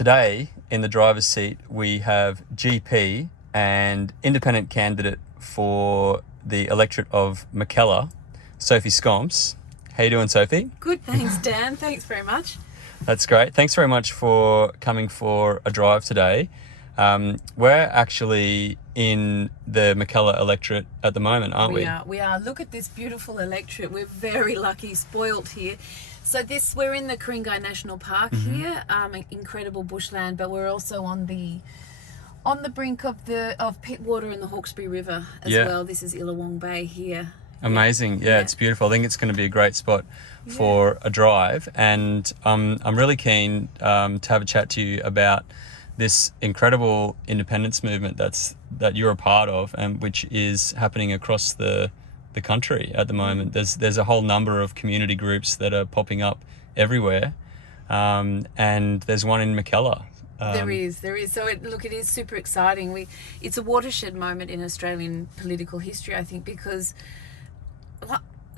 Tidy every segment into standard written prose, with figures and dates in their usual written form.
today in the driver's seat, we have GP and independent candidate for the electorate of Mackellar, Sophie Scamps. How you doing, Sophie? Good, thanks, Dan. Thanks very much. That's great. Thanks very much for coming for a drive today. We're actually in the Mackellar electorate at the moment, aren't we? We are. Look at this beautiful electorate. We're very lucky, spoilt here. So we're in the Ku-ring-gai National Park here, incredible bushland, but we're also on the brink of Pittwater and the Hawkesbury River as well. This is Illawong Bay here. Amazing. Yeah, it's beautiful. I think it's going to be a great spot for a drive, and I'm really keen to have a chat to you about this incredible independence movement that you're a part of, and which is happening across the country at the moment. There's a whole number of community groups that are popping up everywhere, and there's one in Mackellar. There is. So it is super exciting. It's a watershed moment in Australian political history, I think, because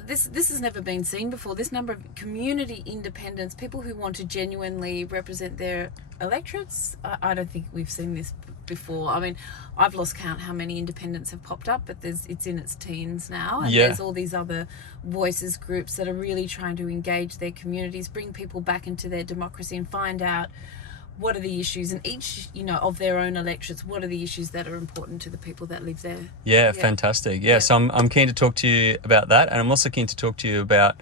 this has never been seen before. This number of community independents, people who want to genuinely represent their electorates, I don't think we've seen this before. I mean, I've lost count how many independents have popped up, but it's in its teens now, and there's all these other voices groups that are really trying to engage their communities, bring people back into their democracy, and find out what are the issues, and each, of their own electorates, what are the issues that are important to the people that live there. Yeah, fantastic. Yeah, so I'm keen to talk to you about that, and I'm also keen to talk to you about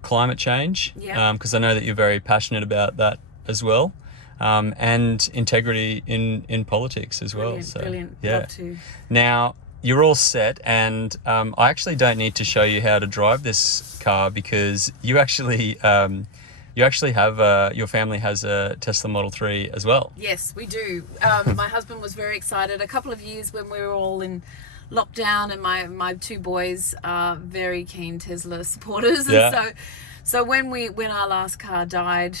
climate change, because I know that you're very passionate about that as well, and integrity in politics as well. Brilliant. Yeah. Love to. Now, you're all set, and I actually don't need to show you how to drive this car, because you actually have your family has a Tesla Model 3 as well. Yes, we do. My husband was very excited a couple of years when we were all in lockdown, and my two boys are very keen Tesla supporters. Yeah. And so when our last car died,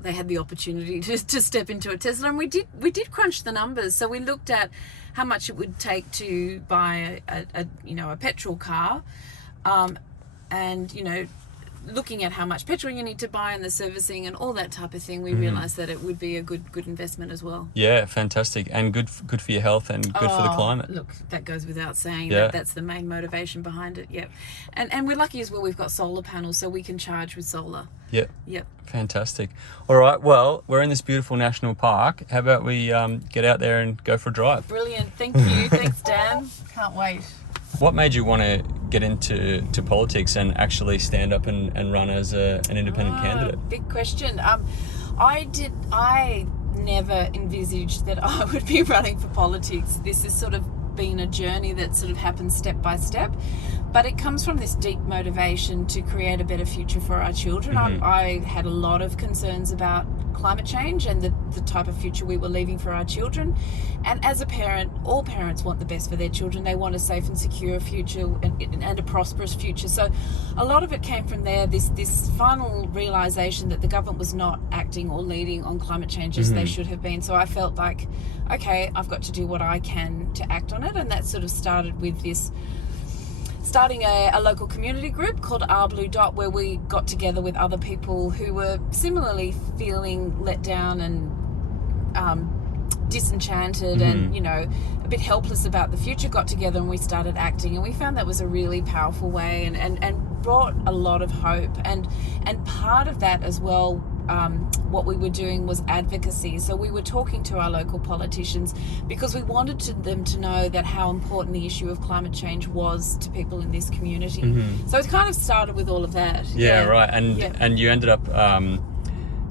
they had the opportunity to step into a Tesla, and we did crunch the numbers. So we looked at how much it would take to buy a petrol car, and looking at how much petrol you need to buy and the servicing and all that type of thing, we realised that it would be a good investment as well. Yeah, fantastic, and good for your health and good for the climate. Look, that goes without saying. Yeah. That's the main motivation behind it. Yep, and we're lucky as well. We've got solar panels, so we can charge with solar. Yep. Yep. Fantastic. All right. Well, we're in this beautiful national park. How about we get out there and go for a drive? Brilliant. Thank you. Thanks, Dan. Can't wait. What made you want to get into politics and actually stand up and run as an independent candidate? Big question. I never envisaged that I would be running for politics. This has sort of been a journey that sort of happens step by step, but it comes from this deep motivation to create a better future for our children. I had a lot of concerns about climate change and the type of future we were leaving for our children, and as a parent, all parents want the best for their children. They want a safe and secure future and a prosperous future. So a lot of it came from there, this final realization that the government was not acting or leading on climate change as they should have been. So I felt like, okay, I've got to do what I can to act on it, and that sort of started with starting a local community group called Our Blue Dot, where we got together with other people who were similarly feeling let down and disenchanted and a bit helpless about the future, got together and we started acting, and we found that was a really powerful way and brought a lot of hope, and part of that as well, what we were doing was advocacy. So we were talking to our local politicians because we wanted them to know that how important the issue of climate change was to people in this community. So it kind of started with all of that. Yeah, right. And you ended up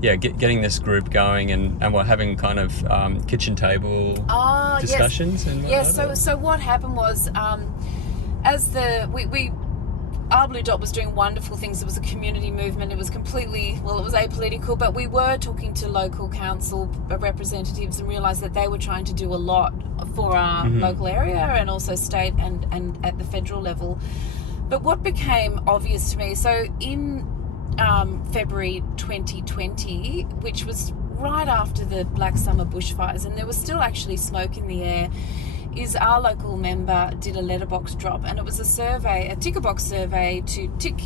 getting this group going and having kind of kitchen table discussions. Yes. And so what happened was, Our Blue Dot was doing wonderful things. It was a community movement. It was it was apolitical, but we were talking to local council representatives and realised that they were trying to do a lot for our local area and also state and at the federal level. But what became obvious to me, so in February 2020, which was right after the Black Summer bushfires, and there was still actually smoke in the air, is our local member did a letterbox drop, and it was a ticker box survey to tick,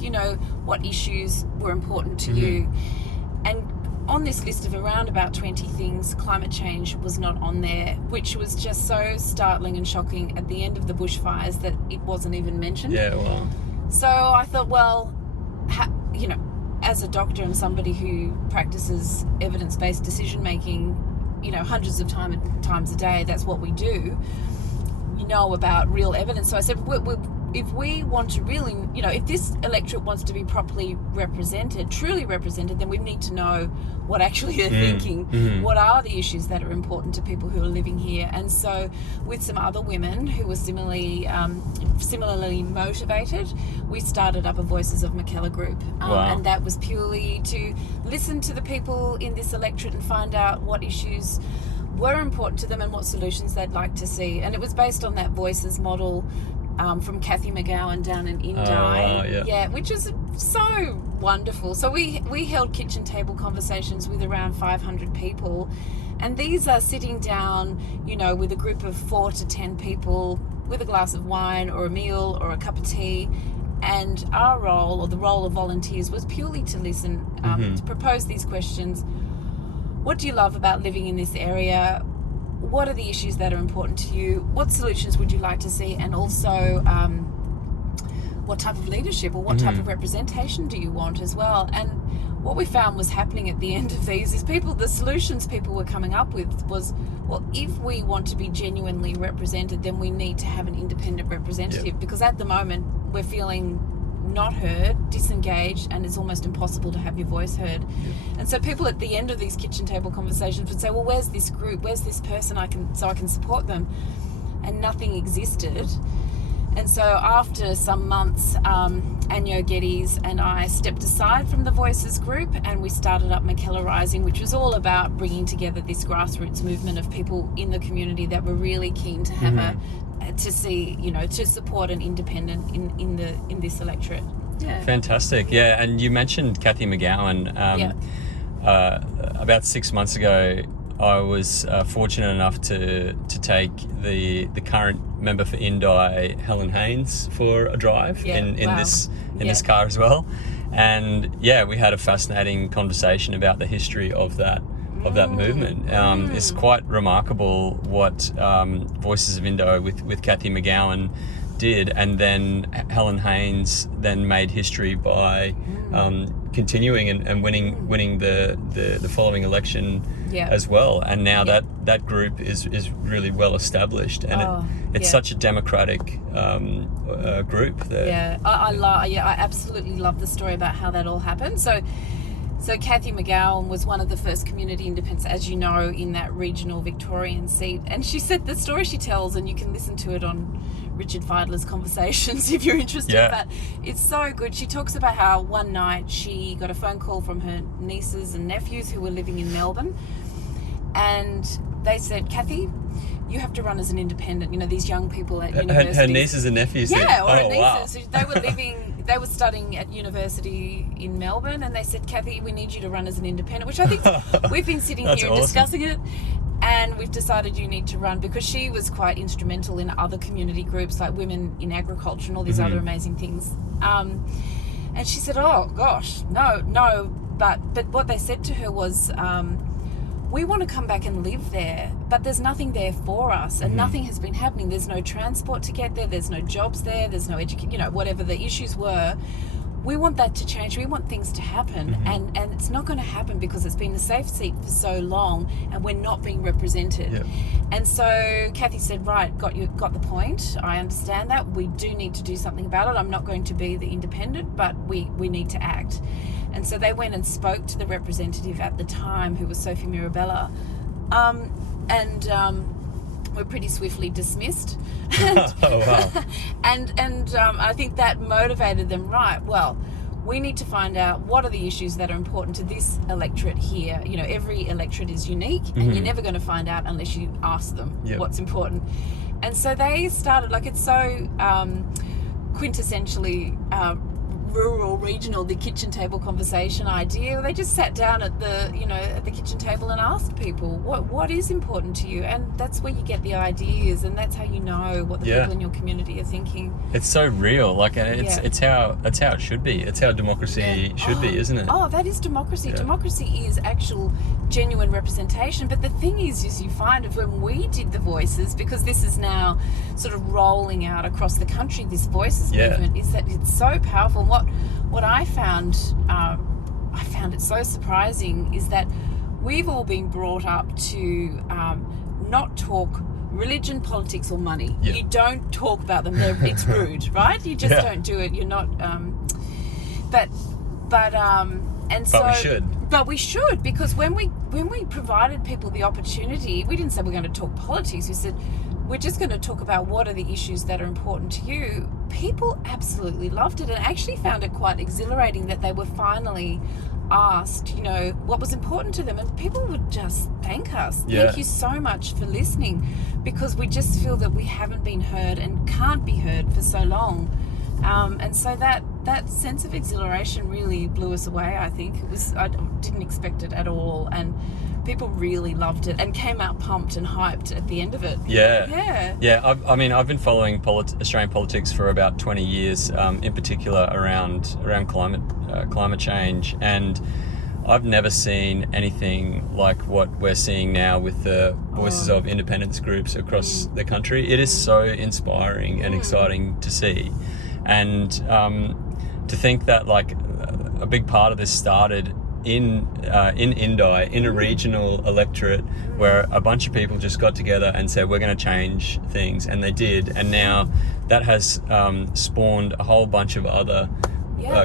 what issues were important to you. And on this list of around about 20 things, climate change was not on there, which was just so startling and shocking at the end of the bushfires that it wasn't even mentioned. Yeah, well. So I thought, well, you know, as a doctor and somebody who practices evidence-based decision-making, you know, hundreds of times a day, that's what we do. We know about real evidence. So I said, if we want to really, you know, if this electorate wants to be properly represented, truly represented, then we need to know what actually they're thinking. What are the issues that are important to people who are living here? And so with some other women who were similarly motivated, we started up a Voices of Mckellar group. And that was purely to listen to the people in this electorate and find out what issues were important to them and what solutions they'd like to see. And it was based on that Voices model from Cathy McGowan down in Indy, which is so wonderful. So we held kitchen table conversations with around 500 people, and these are sitting down, you know, with a group of 4 to 10 people with a glass of wine or a meal or a cup of tea. And our role, or the role of volunteers, was purely to listen, to propose these questions. What do you love about living in this area? What are the issues that are important to you? What solutions would you like to see? And also, what type of leadership or what type of representation do you want as well? And what we found was happening at the end of these is the solutions people were coming up with was, well, if we want to be genuinely represented, then we need to have an independent representative, because at the moment we're feeling not heard, disengaged, and it's almost impossible to have your voice heard. And so people at the end of these kitchen table conversations would say, well, where's this group, where's this person I can support them? And nothing existed. And so after some months, Anyo Geddes and I stepped aside from the Voices group, and we started up Mckellar Rising, which was all about bringing together this grassroots movement of people in the community that were really keen to have to support an independent in this electorate. Yeah. Fantastic. Yeah, and you mentioned Cathy McGowan. About 6 months ago, I was fortunate enough to take the current member for Indy, Helen Haynes, for a drive in this car as well. And we had a fascinating conversation about the history of that movement. It's quite remarkable what Voices of Indy with Cathy McGowan did, and then Helen Haynes then made history by continuing and winning the following election as well. And now that group is really well established, and it's such a democratic group. I absolutely love the story about how that all happened. So Cathy McGowan was one of the first community independents, as you know, in that regional Victorian seat. And she said the story she tells, and you can listen to it on Richard Feidler's Conversations if you're interested, but it's so good. She talks about how one night she got a phone call from her nieces and nephews who were living in Melbourne, and they said, Cathy, you have to run as an independent. You know, these young people at university. Her nieces and nephews. Yeah, or her nieces. Wow. So they were studying at university in Melbourne, and they said, Cathy, we need you to run as an independent, which I think we've been sitting here and discussing it, and we've decided you need to run, because she was quite instrumental in other community groups like Women in Agriculture and all these other amazing things. And she said, oh gosh, no, but what they said to her was, we want to come back and live there, but there's nothing there for us, and nothing has been happening. There's no transport to get there. There's no jobs there. There's no education, you know, whatever the issues were. We want that to change. We want things to happen, and it's not going to happen because it's been a safe seat for so long, and we're not being represented. Yep. And so Cathy said, right, got the point. I understand that. We do need to do something about it. I'm not going to be the independent, but we need to act. And so they went and spoke to the representative at the time, who was Sophie Mirabella, and were pretty swiftly dismissed. And I think that motivated them. Right, well, we need to find out what are the issues that are important to this electorate here. You know, every electorate is unique, and you're never going to find out unless you ask them what's important. And so they started, like, it's so quintessentially rural, regional, the kitchen table conversation idea. They just sat down at the kitchen table and asked people, what is important to you? And that's where you get the ideas, and that's how you know what the people in your community are thinking. It's so real, like, and it's how it should be. It's how democracy should be, isn't it? Oh, that is democracy. Yeah. Democracy is actual genuine representation. But the thing is you find of when we did the voices, because this is now sort of rolling out across the country, this voices movement, is that it's so powerful. What I found it so surprising is that we've all been brought up to not talk religion, politics, or money. You don't talk about them. It's rude, right? You just don't do it. You're not. But we should. But we should, because when we provided people the opportunity, we didn't say we're going to talk politics. We said we're just going to talk about what are the issues that are important to you. People absolutely loved it and actually found it quite exhilarating that they were finally asked, what was important to them, and people would just thank us. Thank you so much for listening, because we just feel that we haven't been heard and can't be heard for so long. And so that sense of exhilaration really blew us away. I think I didn't expect it at all, and people really loved it and came out pumped and hyped at the end of it. I've been following Australian politics for about 20 years, in particular around climate change, and I've never seen anything like what we're seeing now with the voices of independence groups across the country. It is so inspiring and exciting to see. And to think that like a big part of this started in Indy, in a regional electorate where a bunch of people just got together and said, we're going to change things, and they did. And now that has spawned a whole bunch of other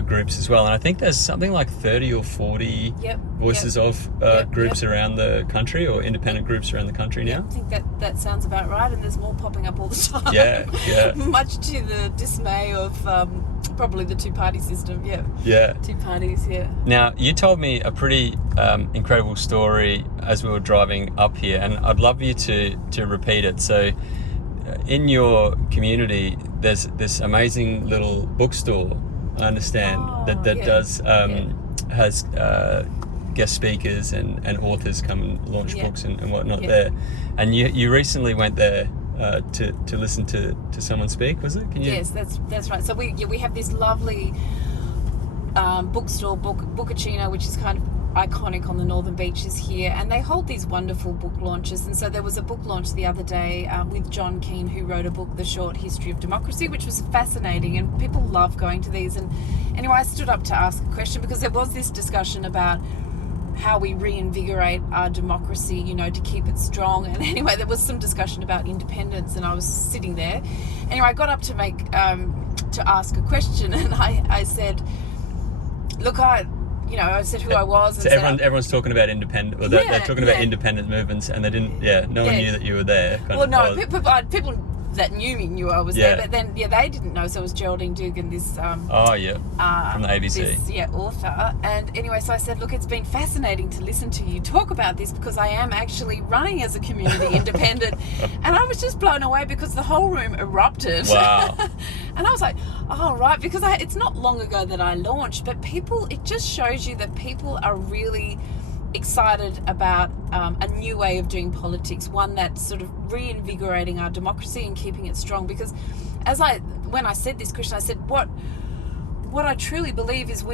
groups as well. And I think there's something like 30 or 40 voices of groups around the country, or independent groups around the country now. I think that sounds about right, and there's more popping up all the time. Much to the dismay of probably the two-party system. Two parties. Now, you told me a pretty incredible story as we were driving up here, and I'd love you to repeat it. So in your community, there's this amazing little bookstore, I understand, that has guest speakers and authors come and launch books and whatnot there. And you recently went there to listen to someone speak, was it? Can you? Yes, that's right. So we have this lovely bookstore, Bookachino, which is kind of iconic on the northern beaches here, and they hold these wonderful book launches. And so there was a book launch the other day with John Keane, who wrote a book, The Short History of Democracy, which was fascinating, and people love going to these. And anyway, I stood up to ask a question, because there was this discussion about how we reinvigorate our democracy, to keep it strong. And anyway, there was some discussion about independence, and I was sitting there. Anyway, I got up to ask a question, and I said, look, I said who I was. And so everyone's talking about independent. Well, they're talking about independent movements, and they didn't. No one knew that you were there. People that knew me knew I was there, but then they didn't know. So it was Geraldine Dugan, this from the ABC, author. And anyway, so I said, look, it's been fascinating to listen to you talk about this, because I am actually running as a community independent, and I was just blown away because the whole room erupted. Wow. And I was like, oh right, because it's not long ago that I launched, but it just shows you that people are really excited about a new way of doing politics, one that's sort of reinvigorating our democracy and keeping it strong. Because when I said this question, I said what I truly believe is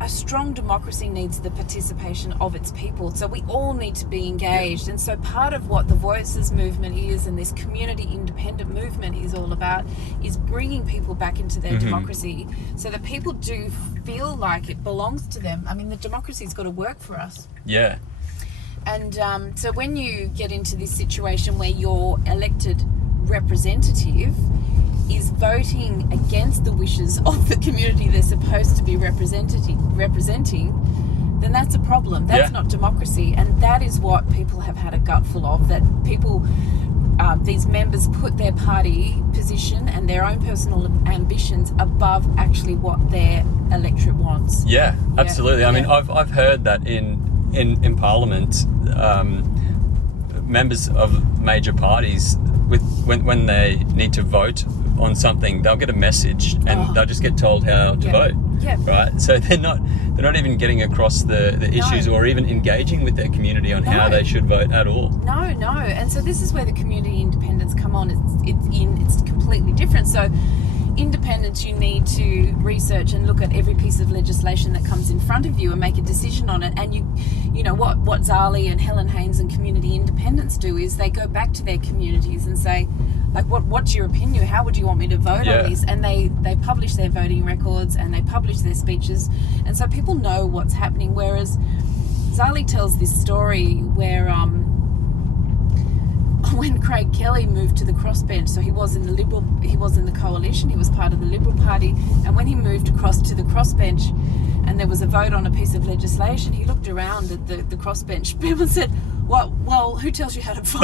a strong democracy needs the participation of its people. So we all need to be engaged. And so part of what the Voices movement is, and this community independent movement is all about, is bringing people back into their democracy, so that people do feel like it belongs to them. I mean, the democracy's got to work for us. Yeah. And so when you get into this situation where your elected representative is voting against the wishes of the community they're supposed to be representing, then that's a problem. That's not democracy. And that is what people have had a gutful of, that people, these members put their party position and their own personal ambitions above actually what their electorate wants. Yeah, absolutely. I mean, I've heard that in Parliament, members of major parties, with when they need to vote on something, they'll get a message and they'll just get told how to vote. Yeah. Right. So they're not even getting across the issues or even engaging with their community on how they should vote at all. No. And so this is where the community independents come on. It's completely different. So independents, you need to research and look at every piece of legislation that comes in front of you and make a decision on it. And you know what Zali and Helen Haynes and community independents do is they go back to their communities and say, like, what's your opinion? How would you want me to vote on this? And they publish their voting records and they publish their speeches, and so people know what's happening. Whereas Zali tells this story where when Craig Kelly moved to the crossbench, so he was in the coalition, he was part of the Liberal Party, and when he moved across to the crossbench and there was a vote on a piece of legislation, he looked around at the crossbench people and said, well, who tells you how to vote?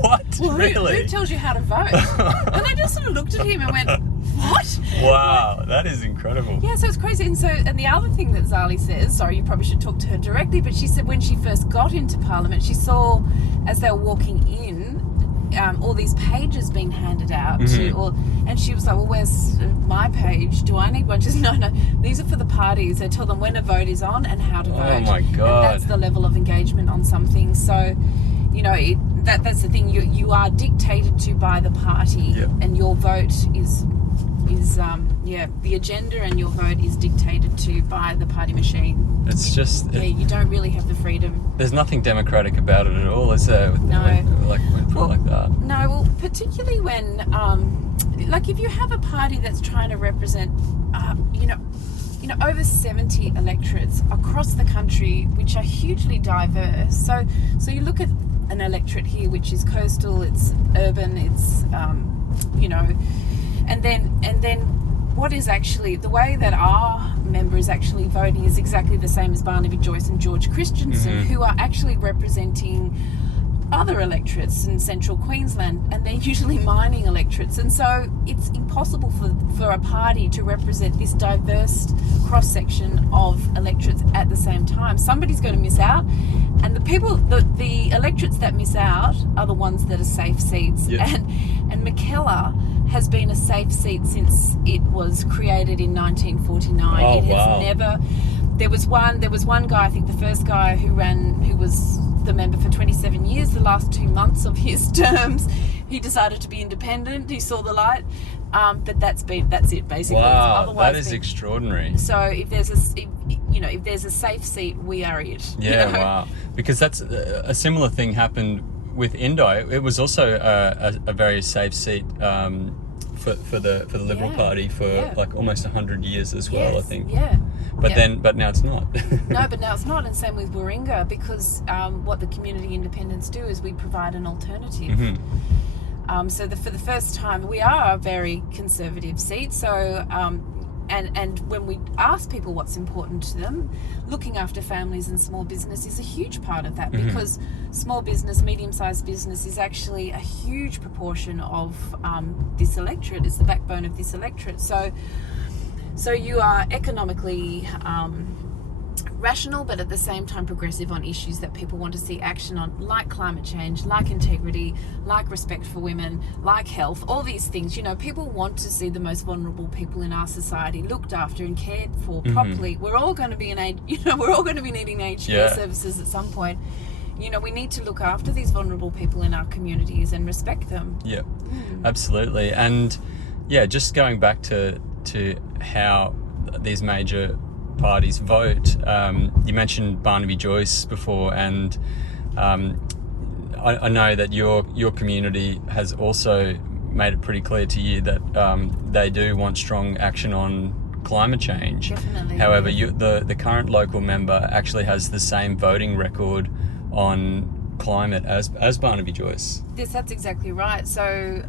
What? Well, Really? who tells you how to vote? And they just sort of looked at him and went, what? Wow, that is incredible. Yeah, so it's crazy. And the other thing that Zali says, sorry, you probably should talk to her directly, but she said when she first got into Parliament, she saw, as they were walking in, all these pages being handed out and she was like, well, where's my page? Do I need one? Just no, these are for the parties. They tell them when a vote is on and how to vote. Oh my God. And that's the level of engagement on some things. So, you know, that's the thing. You are dictated to by the party, and your vote is the agenda, and your vote is dictated to by the party machine. It's just you don't really have the freedom. There's nothing democratic about it at all, is there? When like that. No, well, particularly when, like, if you have a party that's trying to represent, over 70 electorates across the country, which are hugely diverse. So you look at an electorate here, which is coastal, it's urban, it's, and then what is actually the way that our member is actually voting is exactly the same as Barnaby Joyce and George Christensen, who are actually representing other electorates in central Queensland, and they're usually mining electorates, and so it's impossible for a party to represent this diverse cross-section of electorates at the same time. Somebody's going to miss out, and the electorates that miss out are the ones that are safe seats. And Mckellar has been a safe seat since it was created in 1949. It has never. There was one guy, I think the first guy who was the member for 27 years. The last 2 months of his terms, he decided to be independent. He saw the light, but that's it basically. Wow, that is extraordinary. So if there's a safe seat, we are it. Yeah, wow. Because that's a similar thing happened with Indy. It was also a very safe seat for the Liberal Party for like almost 100 years as well, I think. Yeah. But now it's not. No, but now it's not, and same with Warringah, because what the community independents do is we provide an alternative. So for the first time, we are a very conservative seat. So and when we ask people what's important to them, looking after families and small business is a huge part of that, because small business, medium-sized business is actually a huge proportion of this electorate. It's the backbone of this electorate. So you are economically rational, but at the same time progressive on issues that people want to see action on, like climate change, like integrity, like respect for women, like health, all these things. You know, people want to see the most vulnerable people in our society looked after and cared for properly. We're all going to be needing aged care services at some point. You know, we need to look after these vulnerable people in our communities and respect them. Yeah, absolutely. And just going back to how these major parties vote, you mentioned Barnaby Joyce before, and I know that your community has also made it pretty clear to you that they do want strong action on climate change. Definitely. However, the current local member actually has the same voting record on climate as Barnaby Joyce. Yes, that's exactly right. So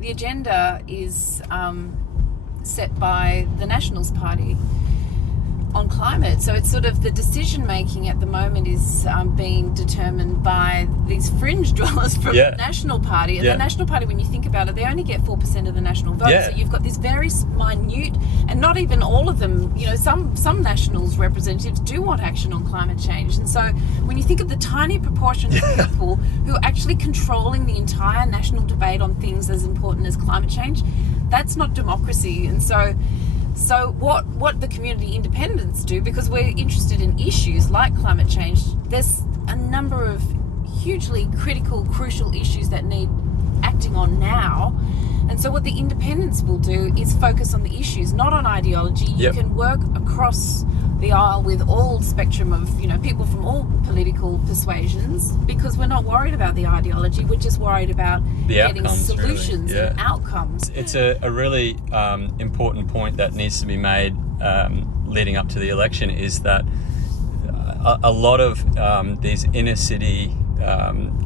the agenda is set by the Nationals Party. on climate. So it's sort of the decision making at the moment is being determined by these fringe dwellers from the National Party. And the National Party, when you think about it, they only get 4% of the national vote. So you've got this very minute, and not even all of them, you know, some Nationals representatives do want action on climate change. And so when you think of the tiny proportion of people who are actually controlling the entire national debate on things as important as climate change, that's not democracy. And so what the community independents do, because we're interested in issues like climate change, there's a number of hugely critical, crucial issues that need acting on now. And so what the independents will do is focus on the issues, not on ideology. You can work across the aisle with all spectrum of, you know, people from all political persuasions, because we're not worried about the ideology. We're just worried about getting solutions and outcomes. It's a really important point that needs to be made leading up to the election, is that a lot of these inner city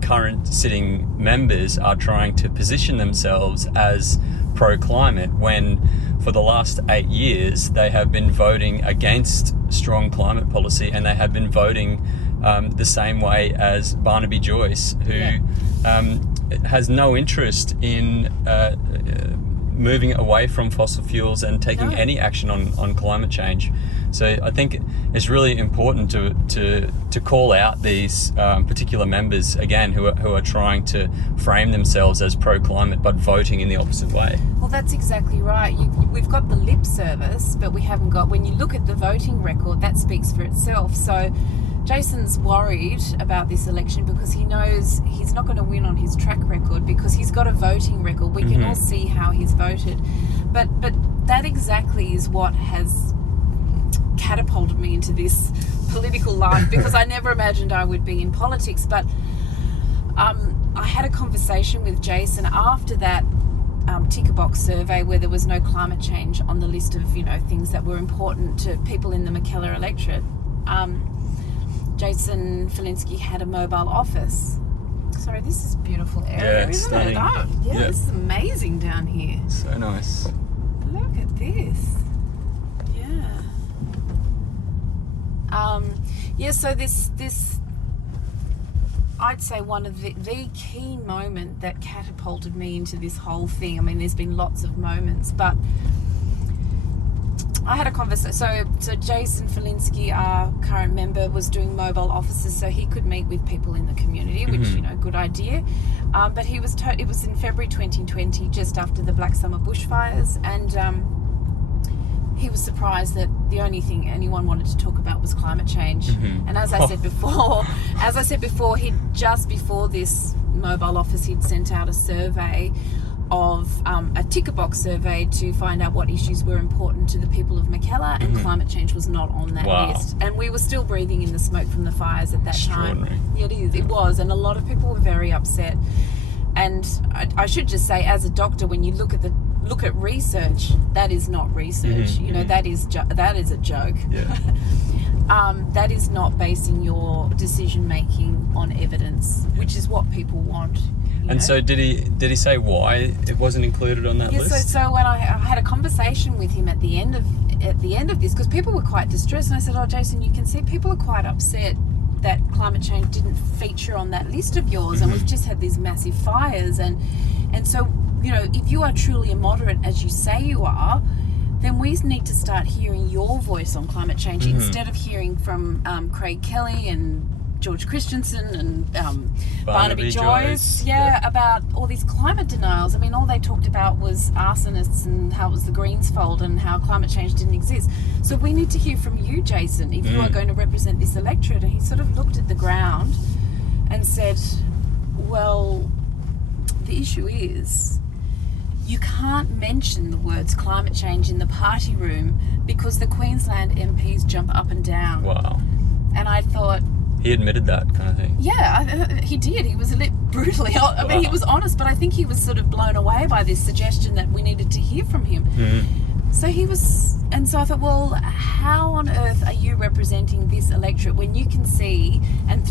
current sitting members are trying to position themselves as pro-climate, when for the last 8 years they have been voting against strong climate policy, and they have been voting the same way as Barnaby Joyce, who has no interest in moving away from fossil fuels and taking any action on climate change. So I think it's really important to call out these particular members again who are trying to frame themselves as pro-climate but voting in the opposite way. Well, that's exactly right. We've got the lip service, but we haven't got, when you look at the voting record, that speaks for itself. So Jason's worried about this election because he knows he's not going to win on his track record, because he's got a voting record. We can all see how he's voted. But that exactly is what has catapulted me into this political life, because I never imagined I would be in politics. But I had a conversation with Jason after that ticker box survey where there was no climate change on the list of, you know, things that were important to people in the Mckellar electorate. Jason Falinsky had a mobile office. Sorry, this is a beautiful area, isn't it? Oh, this is amazing down here. So nice. Look at this. So this I'd say one of the key moment that catapulted me into this whole thing. I mean, there's been lots of moments, but I had a conversation. So Jason Falinsky, our current member, was doing mobile offices so he could meet with people in the community, which, you know, good idea. But he was it was in February 2020, just after the Black Summer bushfires, and he was surprised that the only thing anyone wanted to talk about was climate change. And as I said before, he'd just before this mobile office, he'd sent out a survey of a ticker box survey to find out what issues were important to the people of Mckellar, and climate change was not on that list. And we were still breathing in the smoke from the fires at that time. Yeah, it was, and a lot of people were very upset. And I should just say, as a doctor, when you look at research, that is not research. You know, that is a joke. That is not basing your decision making on evidence, which is what people want. And so did he say why it wasn't included on that list? So when I had a conversation with him at the end of this, because people were quite distressed, and I said, "Oh, Jason, you can see people are quite upset that climate change didn't feature on that list of yours, and we've just had these massive fires, and so, you know, if you are truly a moderate, as you say you are, then we need to start hearing your voice on climate change instead of hearing from Craig Kelly and George Christensen and Barnaby Joyce, about all these climate denials. I mean, all they talked about was arsonists and how it was the Greens' fault and how climate change didn't exist. So we need to hear from you, Jason, if you are going to represent this electorate." And he sort of looked at the ground and said, "Well, the issue is, you can't mention the words climate change in the party room because the Queensland MPs jump up and down." Wow. And I thought, he admitted that kind of thing. Yeah, he did. He was a little brutally. I mean, he was honest, but I think he was sort of blown away by this suggestion that we needed to hear from him. So he was, and so I thought, well, how on earth are you representing this electorate when you can see, and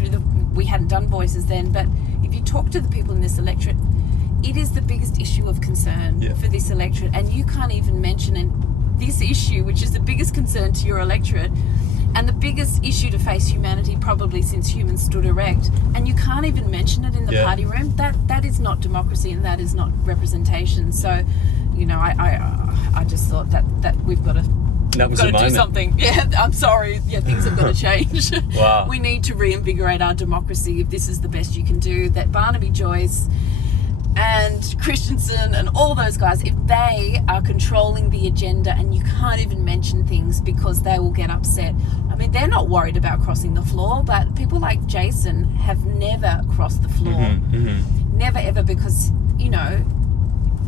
we hadn't done voices then, but if you talk to the people in this electorate, it is the biggest issue of concern for this electorate, and you can't even mention this issue, which is the biggest concern to your electorate and the biggest issue to face humanity probably since humans stood erect, and you can't even mention it in the party room. That is not democracy, and that is not representation. So, you know, I just thought that we've got to do something. Yeah, I'm sorry. Yeah, things have got to change. Wow. We need to reinvigorate our democracy if this is the best you can do. That Barnaby Joyce and Christensen and all those guys, if they are controlling the agenda and you can't even mention things because they will get upset. I mean, they're not worried about crossing the floor, but people like Jason have never crossed the floor. Never ever, because, you know,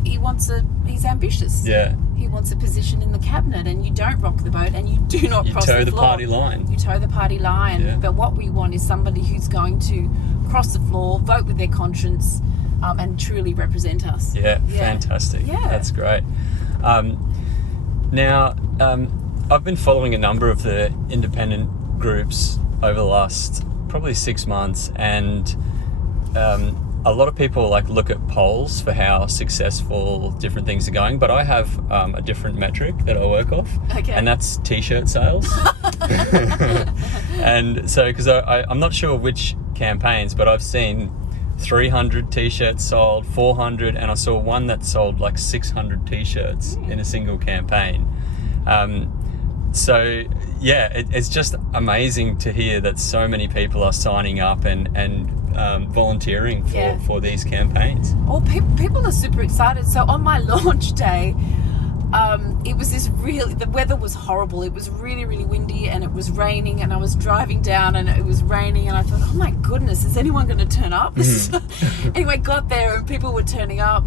he's ambitious. Yeah. He wants a position in the cabinet, and you don't rock the boat and you do not cross the floor. You toe the party line. You toe the party line. Yeah. But what we want is somebody who's going to cross the floor, vote with their conscience, and truly represent us. Yeah, fantastic. Yeah. That's great. Now, I've been following a number of the independent groups over the last probably 6 months, and a lot of people like look at polls for how successful different things are going, but I have a different metric that I work off, and that's t-shirt sales. And so, because I'm not sure which campaigns, but I've seen 300 t-shirts sold, 400, and I saw one that sold like 600 t-shirts in a single campaign. So yeah, it's just amazing to hear that so many people are signing up and volunteering for these campaigns. Oh, people are super excited. So on my launch day, it was the weather was horrible. It was really, really windy, and it was raining, and I was driving down and it was raining, and I thought, oh my goodness, is anyone going to turn up? Anyway, got there and people were turning up,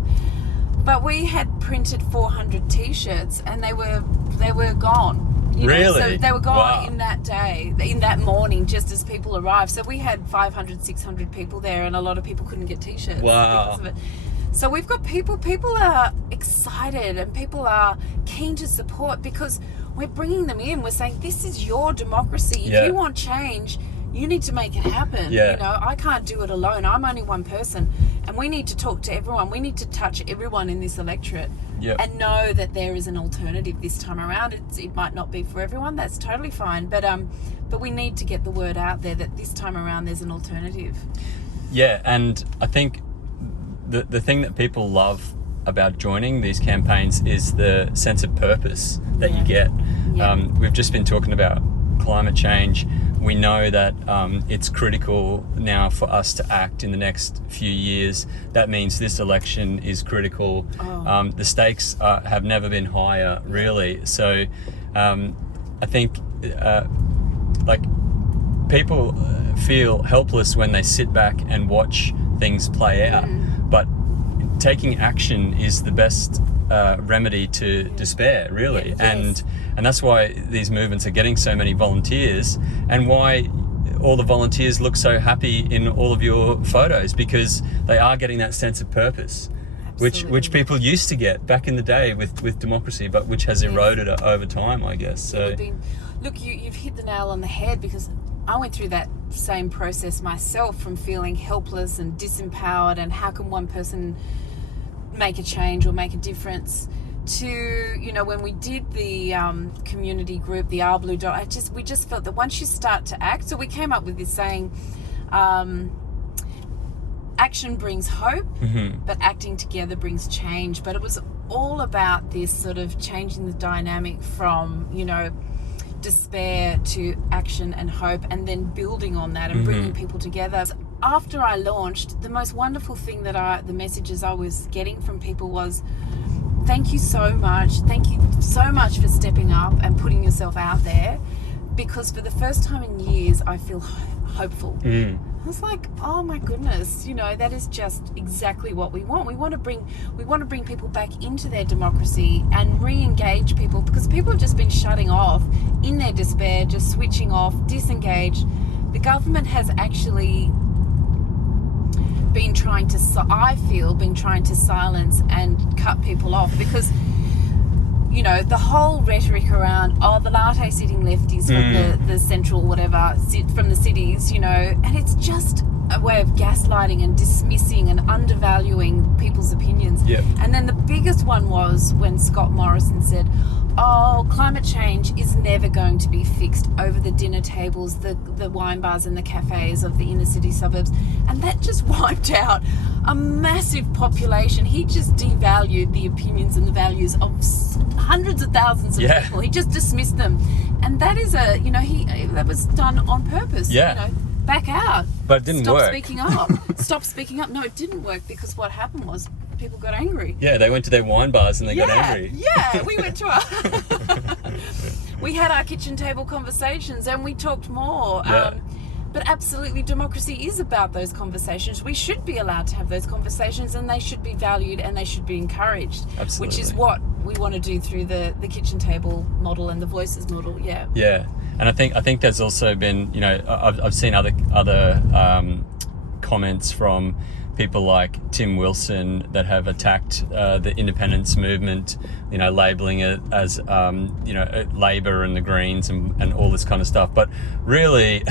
but we had printed 400 t-shirts and they were gone. Really? So they were gone in that day, in that morning, just as people arrived. So we had 500, 600 people there, and a lot of people couldn't get t-shirts because of it. So we've got people are excited, and people are keen to support, because we're bringing them in. We're saying, this is your democracy. If you want change, you need to make it happen. You know, I can't do it alone. I'm only one person, and we need to talk to everyone. We need to touch everyone in this electorate and know that there is an alternative this time around. It might not be for everyone. That's totally fine. But we need to get the word out there that this time around there's an alternative. Yeah, and I think the thing that people love about joining these campaigns is the sense of purpose that you get. We've just been talking about climate change. We know that it's critical now for us to act in the next few years. That means this election is critical. The stakes have never been higher, really. So I think people feel helpless when they sit back and watch things play out. But taking action is the best remedy to despair, really. And that's why these movements are getting so many volunteers, and why all the volunteers look so happy in all of your photos, because they are getting that sense of purpose. Which people used to get back in the day with democracy, but which has eroded over time, I guess. So look, you've hit the nail on the head, because I went through that same process myself, from feeling helpless and disempowered, and how can one person make a change or make a difference, to, you know, when we did the community group, the Our Blue Dot, we just felt that once you start to act, so we came up with this saying, action brings hope, but acting together brings change. But it was all about this sort of changing the dynamic from, you know, despair to action and hope, and then building on that and bringing people together. After I launched, the most wonderful thing that the messages I was getting from people was, thank you so much. Thank you so much for stepping up and putting yourself out there, because for the first time in years, I feel hopeful. I was like, oh my goodness, you know, that is just exactly what we want. We want to bring people back into their democracy and re-engage people, because people have just been shutting off in their despair, just switching off, disengaged. The government has actually been trying to silence and cut people off, because, you know, the whole rhetoric around, the latte sitting lefties from the central whatever, from the cities, you know, and it's just a way of gaslighting and dismissing and undervaluing people's opinions. And then the biggest one was when Scott Morrison said, oh, climate change is never going to be fixed over the dinner tables, the wine bars and the cafes of the inner city suburbs. And that just wiped out a massive population. He just devalued the opinions and the values of hundreds of thousands of people. He just dismissed them. And that is that was done on purpose. Yeah. Back out. But it didn't work. Stop speaking up. No, it didn't work, because what happened was people got angry. Yeah, they went to their wine bars and they got angry. Yeah, we went to we had our kitchen table conversations and we talked more. Yeah. But absolutely, democracy is about those conversations. We should be allowed to have those conversations, and they should be valued and they should be encouraged. Absolutely. Which is what we want to do through the kitchen table model and the voices model. Yeah. Yeah, and I think there's also been, I've seen other comments from people like Tim Wilson that have attacked the independence movement, labeling it as Labor and the Greens and all this kind of stuff. But really,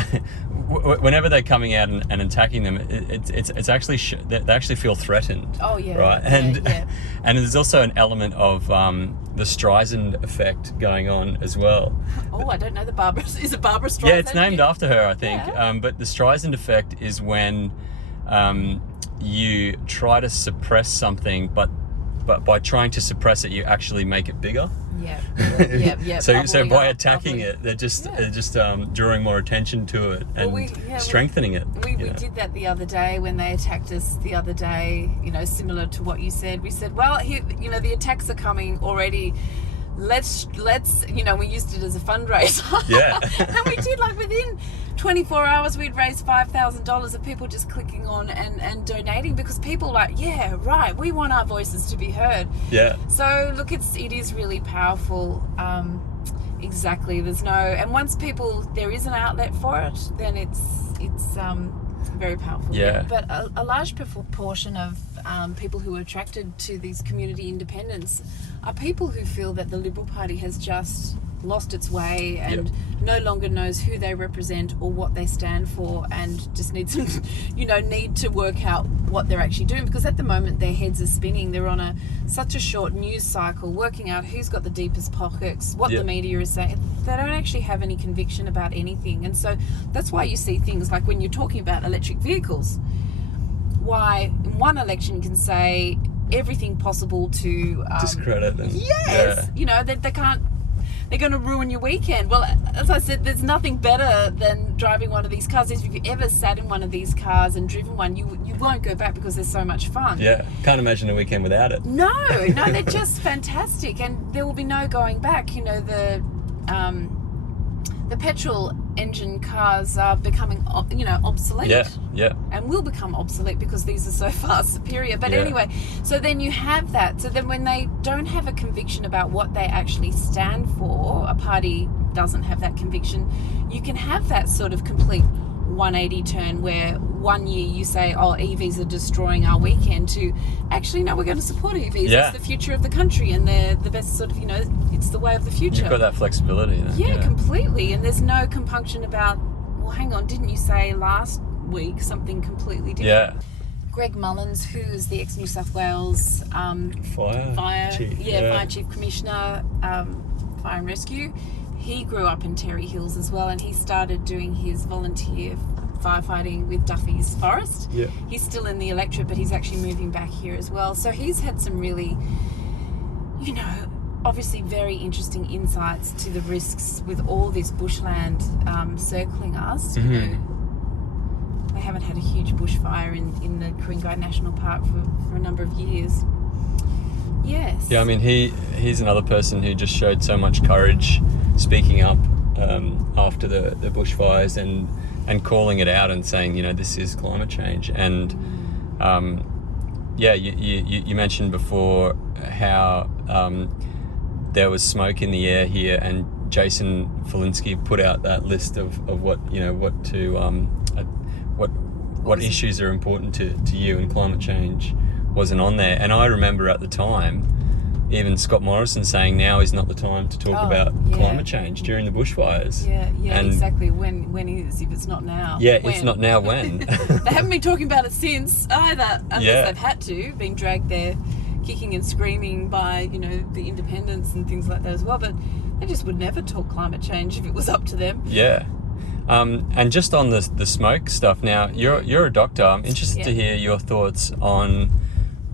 whenever they're coming out and attacking them, it's actually they actually feel threatened. Oh yeah, right. And there's also an element of the Streisand effect going on as well. Oh, I don't know the Barbara. Is it Barbara Streisand? Yeah, it's named after her, I think. Yeah. But the Streisand effect is when you try to suppress something, but by trying to suppress it, you actually make it bigger. Yeah. So by attacking it, they're just drawing more attention to it and strengthening it. We did that the other day when they attacked us the other day. Similar to what you said. We said, well, here, the attacks are coming already. Let's we used it as a fundraiser. Yeah. And we did, within 24 hours we'd raised $5,000 of people just clicking on and donating, because people we want our voices to be heard. Yeah. So look, it is really powerful. Exactly. And once there is an outlet for it, then it's very powerful. Yeah. But a large proportion of people who are attracted to these community independents are people who feel that the Liberal Party has just lost its way and no longer knows who they represent or what they stand for, and just need to work out what they're actually doing, because at the moment their heads are spinning. They're on such a short news cycle, working out who's got the deepest pockets, what the media is saying. They don't actually have any conviction about anything. And so that's why you see things like when you're talking about electric vehicles, why in one election you can say everything possible to discredit them. Yes. They can't. They're going to ruin your weekend. Well, as I said, there's nothing better than driving one of these cars. If you've ever sat in one of these cars and driven one, you won't go back because they're so much fun. Yeah, can't imagine a weekend without it. No, they're just fantastic, and there will be no going back. The petrol engine cars are becoming, obsolete. Yeah. And will become obsolete because these are so far superior. But anyway, so then you have that. So then when they don't have a conviction about what they actually stand for, a party doesn't have that conviction, you can have that sort of complete 180 turn where one year you say, oh, EVs are destroying our weekend, to actually, no, we're going to support EVs. Yeah. It's the future of the country, and they're the best sort of, it's the way of the future. You've got that flexibility then. Yeah, completely. And there's no compunction about, well, hang on, didn't you say last week something completely different? Yeah. Greg Mullins, who is the ex-New South Wales Fire Chief Commissioner, Fire and Rescue, he grew up in Terry Hills as well, and he started doing his volunteer firefighting with Duffy's Forest. Yeah. He's still in the electorate, but he's actually moving back here as well. So he's had some really, obviously very interesting insights to the risks with all this bushland circling us. They haven't had a huge bushfire in the Ku-ring-gai National Park for a number of years. Yes. Yeah, I mean, he's another person who just showed so much courage speaking up after the bushfires and calling it out and saying, this is climate change. And you mentioned before how there was smoke in the air here, and Jason Falinsky put out that list of what issues are important to you, and climate change wasn't on there. And I remember at the time, even Scott Morrison saying now is not the time to talk about climate change during the bushfires. Yeah, exactly. When is, if it's not now? Yeah, when? if not now, when? They haven't been talking about it since either, unless they've had to, been dragged there, kicking and screaming by, the independents and things like that as well. But they just would never talk climate change if it was up to them. Yeah. And just on the smoke stuff now, you're a doctor. I'm interested to hear your thoughts on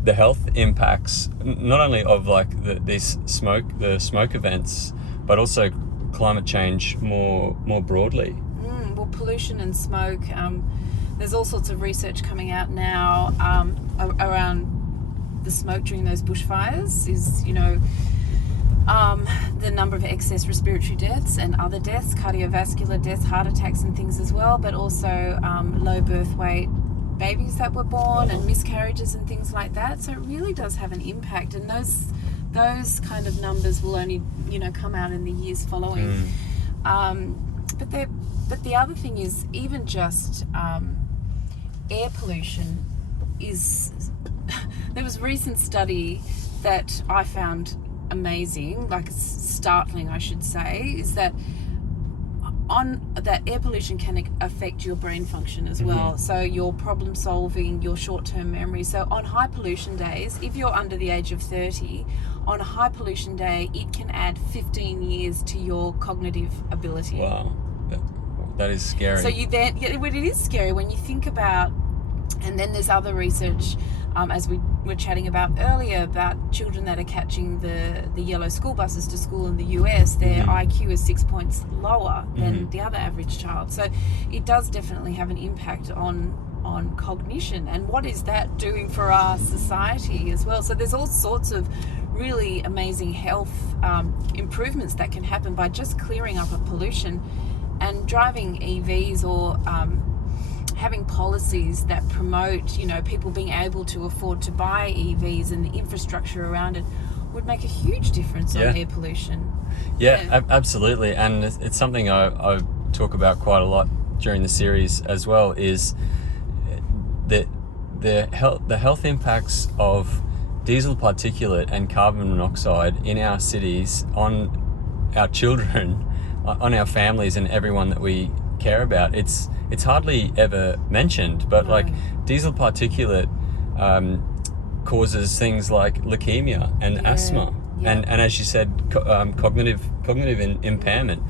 the health impacts, not only of like the smoke events, but also climate change more broadly. Well, pollution and smoke. There's all sorts of research coming out now around the smoke during those bushfires. Is the number of excess respiratory deaths and other deaths, cardiovascular deaths, heart attacks and things as well, but also low birth weight babies that were born and miscarriages and things like that. So it really does have an impact, and those kind of numbers will only come out in the years following. But the other thing is, even just air pollution is there was a recent study that I found amazing, like startling I should say, is that air pollution can affect your brain function as well. So your problem solving, your short-term memory. So on high pollution days, if you're under the age of 30, on a high pollution day, it can add 15 years to your cognitive ability. Wow, that is scary. So it is scary when you think about, and then there's other research, as we were chatting about earlier, about children that are catching the yellow school buses to school in the US. Their IQ is 6 points lower than the other average child. So it does definitely have an impact on cognition. And what is that doing for our society as well? So there's all sorts of really amazing health improvements that can happen by just clearing up a pollution. And driving EVs or having policies that promote, people being able to afford to buy EVs and the infrastructure around it would make a huge difference on air pollution. Yeah. Absolutely. And it's something I talk about quite a lot during the series as well, is the health impacts of diesel particulate and carbon monoxide in our cities on our children, on our families and everyone that we care about. It's hardly ever mentioned, but like diesel particulate causes things like leukemia and asthma, and as you said, cognitive impairment.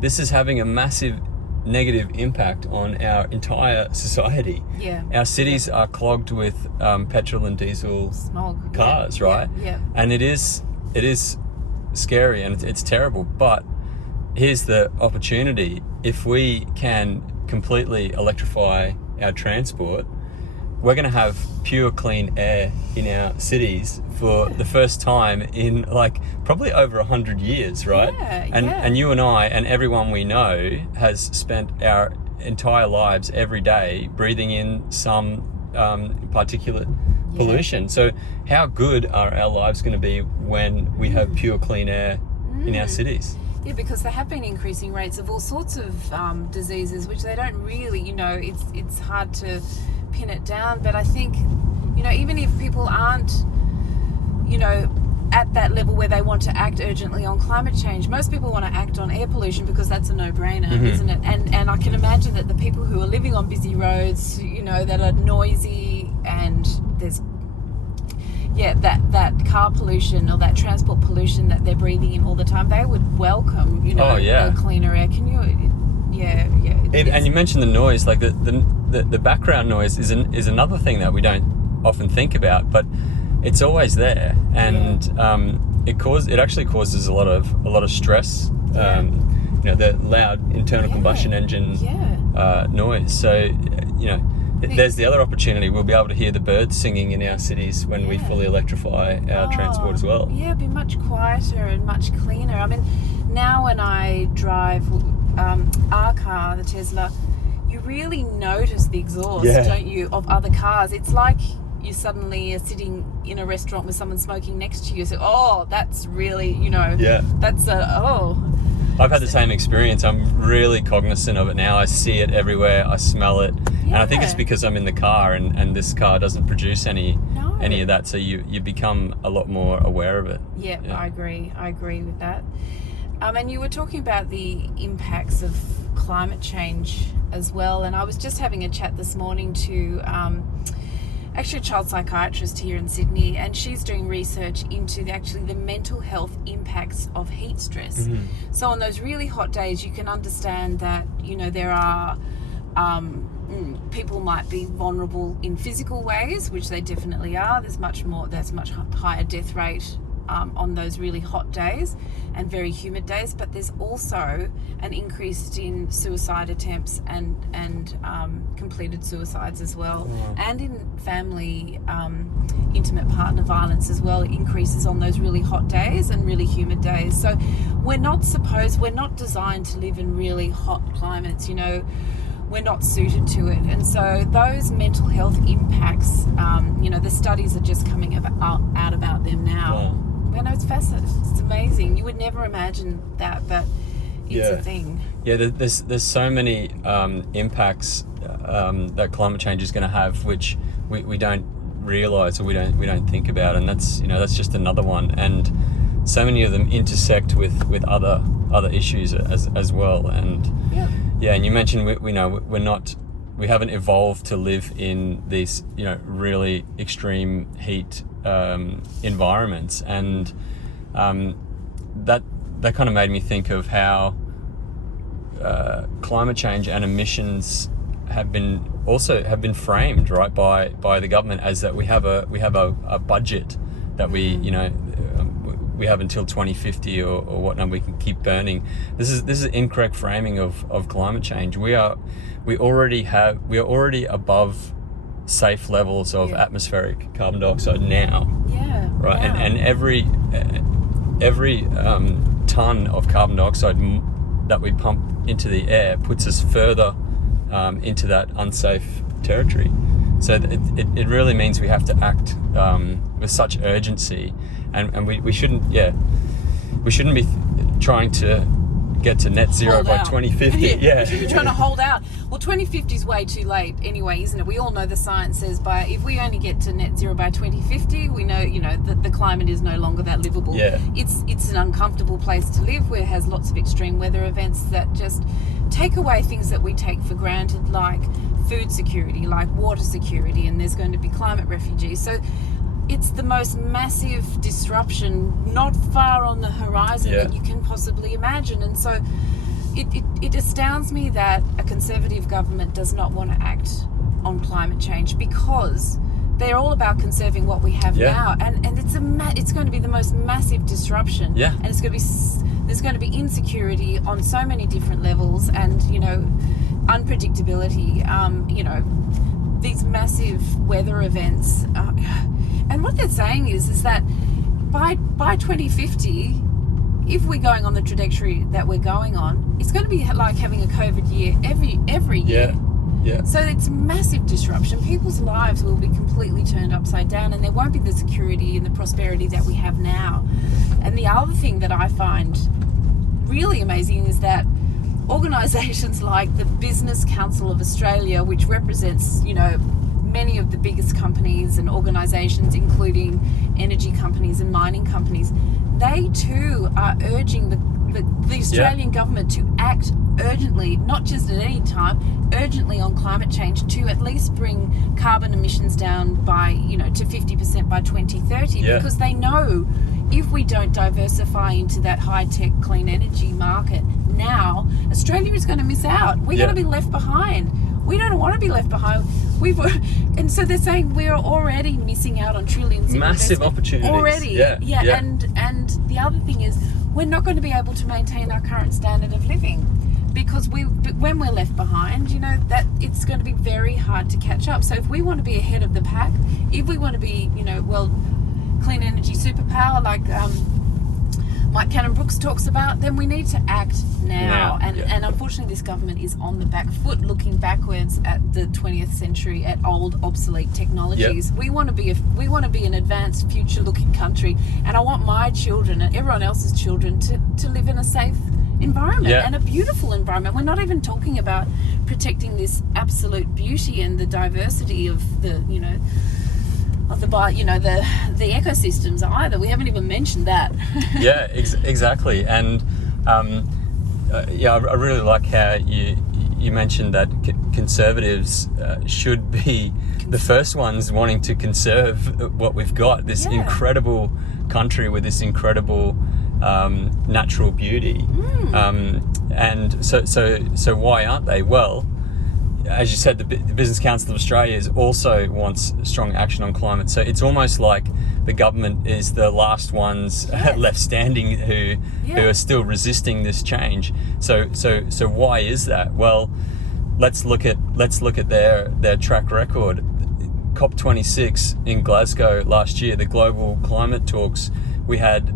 This is having a massive negative impact on our entire society. Our cities are clogged with petrol and diesel smog cars, right? And it is scary and it's terrible, but here's the opportunity. If we can completely electrify our transport, we're going to have pure clean air in our cities for the first time in like probably over 100 years, right? And you and I and everyone we know has spent our entire lives every day breathing in some particulate pollution. So how good are our lives going to be when we have pure clean air in our cities? Yeah, because there have been increasing rates of all sorts of diseases, which they don't really, it's hard to pin it down. But I think, even if people aren't, at that level where they want to act urgently on climate change, most people want to act on air pollution because that's a no-brainer, isn't it? And I can imagine that the people who are living on busy roads, that are noisy, and there's that car pollution or that transport pollution that they're breathing in all the time, they would welcome, the cleaner air. Can you? And you mentioned the noise, like the background noise is another thing that we don't often think about, but it's always there, and it actually causes a lot of stress. The loud internal combustion engine noise. So there's the other opportunity. We'll be able to hear the birds singing in our cities when we fully electrify our transport as well. Yeah, it'll be much quieter and much cleaner. I mean, now when I drive our car, the Tesla, you really notice the exhaust, don't you, of other cars. It's like you suddenly are sitting in a restaurant with someone smoking next to you. So, that's really, that's I've had the same experience. I'm really cognizant of it now. I see it everywhere. I smell it. And I think it's because I'm in the car and this car doesn't produce any of that. So you become a lot more aware of it. Yeah, I agree with that. And you were talking about the impacts of climate change as well. And I was just having a chat this morning to actually a child psychiatrist here in Sydney, and she's doing research into the mental health impacts of heat stress. So on those really hot days, you can understand that, you know, there are people might be vulnerable in physical ways, which they definitely are. There's much higher death rate on those really hot days and very humid days, but there's also an increase in suicide attempts and completed suicides as well, and in family intimate partner violence as well. It increases on those really hot days and really humid days. So we're not designed to live in really hot climates, you know. We're not suited to it. And so those mental health impacts, you know, the studies are just coming out about them now. You know, it's fascinating. It's amazing. You would never imagine that, but it's a thing. Yeah, there's so many impacts that climate change is going to have, which we don't realise or we don't think about, and that's just another one. And so many of them intersect with other issues as well. And and you mentioned we haven't evolved to live in these, you know, really extreme heat environments, and that kind of made me think of how climate change and emissions have been framed, right, by the government as that we have a budget that we have until 2050 or whatnot. We can keep burning. This is incorrect framing of climate change. We are already above safe levels of atmospheric carbon dioxide now. Right. Wow. And every ton of carbon dioxide that we pump into the air puts us further into that unsafe territory. So it really means we have to act with such urgency, and we shouldn't be trying to get to net zero by 2050. We should be trying to hold out. Well, 2050 is way too late anyway, isn't it? We all know the science says if we only get to net zero by 2050, we know, you know, that the climate is no longer that livable. It's an uncomfortable place to live, where it has lots of extreme weather events that just take away things that we take for granted, like food security, like water security, and there's going to be climate refugees. So it's the most massive disruption not far on the horizon that you can possibly imagine. And so it astounds me that a Conservative government does not want to act on climate change, because they're all about conserving what we have now, and it's going to be the most massive disruption. And it's going to be, there's going to be insecurity on so many different levels, and, you know, unpredictability, you know, these massive weather events. And what they're saying is that by 2050, if we're going on the trajectory that we're going on, it's going to be like having a COVID year every year. So it's massive disruption. People's lives will be completely turned upside down, and there won't be the security and the prosperity that we have now. And the other thing that I find really amazing is that organisations like the Business Council of Australia, which represents, you know, many of the biggest companies and organisations, including energy companies and mining companies, they too are urging the Australian government to act urgently, not just at any time, urgently on climate change, to at least bring carbon emissions down by, you know, to 50% by 2030, because they know if we don't diversify into that high-tech clean energy market now, Australia is going to miss out. We're going to be left behind. We don't want to be left behind. And so they're saying we're already missing out on trillions of massive opportunities already. And the other thing is, we're not going to be able to maintain our current standard of living, because when we're left behind, you know, that it's going to be very hard to catch up. So if we want to be ahead of the pack, if we want to be, you know, well, clean energy superpower like Mike Cannon-Brookes talks about, then we need to act now. And unfortunately, this government is on the back foot, looking backwards at the 20th century, at old, obsolete technologies. We want to be an advanced, future-looking country, and I want my children and everyone else's children to live in a safe environment and a beautiful environment. We're not even talking about protecting this absolute beauty and the diversity of the, you know, of the ecosystems either. We haven't even mentioned that. Exactly. And I really like how you mentioned that conservatives should be the first ones wanting to conserve what we've got, this incredible country with this incredible natural beauty. And so why aren't they? Well, as you said, the Business Council of Australia also wants strong action on climate. So it's almost like the government is the last ones left standing who are still resisting this change. So why is that? Well, let's look at their track record. COP26 in Glasgow last year, the global climate talks. We had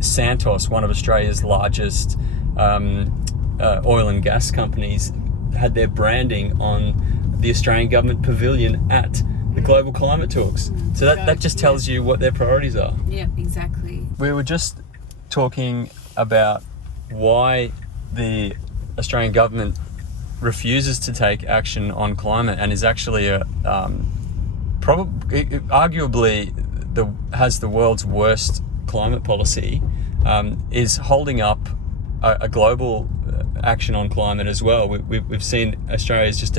Santos, one of Australia's largest oil and gas companies, had their branding on the Australian government pavilion at the global climate talks. So that just tells you what their priorities are. Yeah, exactly. We were just talking about why the Australian government refuses to take action on climate and is actually arguably has the world's worst climate policy, is holding up a global action on climate as well. We've seen Australia is just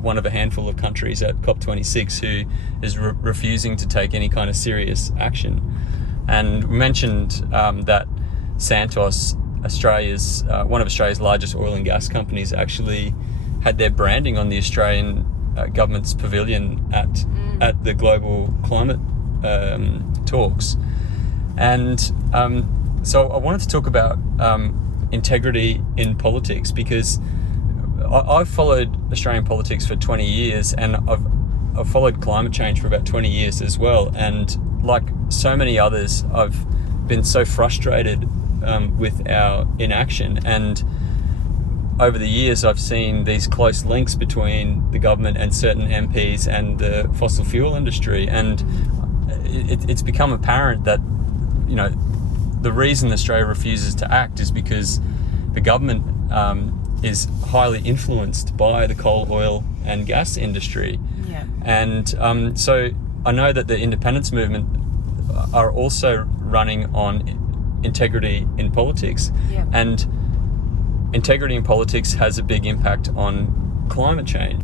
one of a handful of countries at COP26 who is refusing to take any kind of serious action. And we mentioned that Santos, one of Australia's largest oil and gas companies, actually had their branding on the Australian government's pavilion at the global climate talks. And so I wanted to talk about integrity in politics, because I've followed Australian politics for 20 years and I've followed climate change for about 20 years as well. And like so many others, I've been so frustrated with our inaction. And over the years, I've seen these close links between the government and certain MPs and the fossil fuel industry. And it's become apparent that, the reason Australia refuses to act is because the government is highly influenced by the coal, oil and gas industry. Yeah. And so I know that the independence movement are also running on integrity in politics. Yeah. And integrity in politics has a big impact on climate change.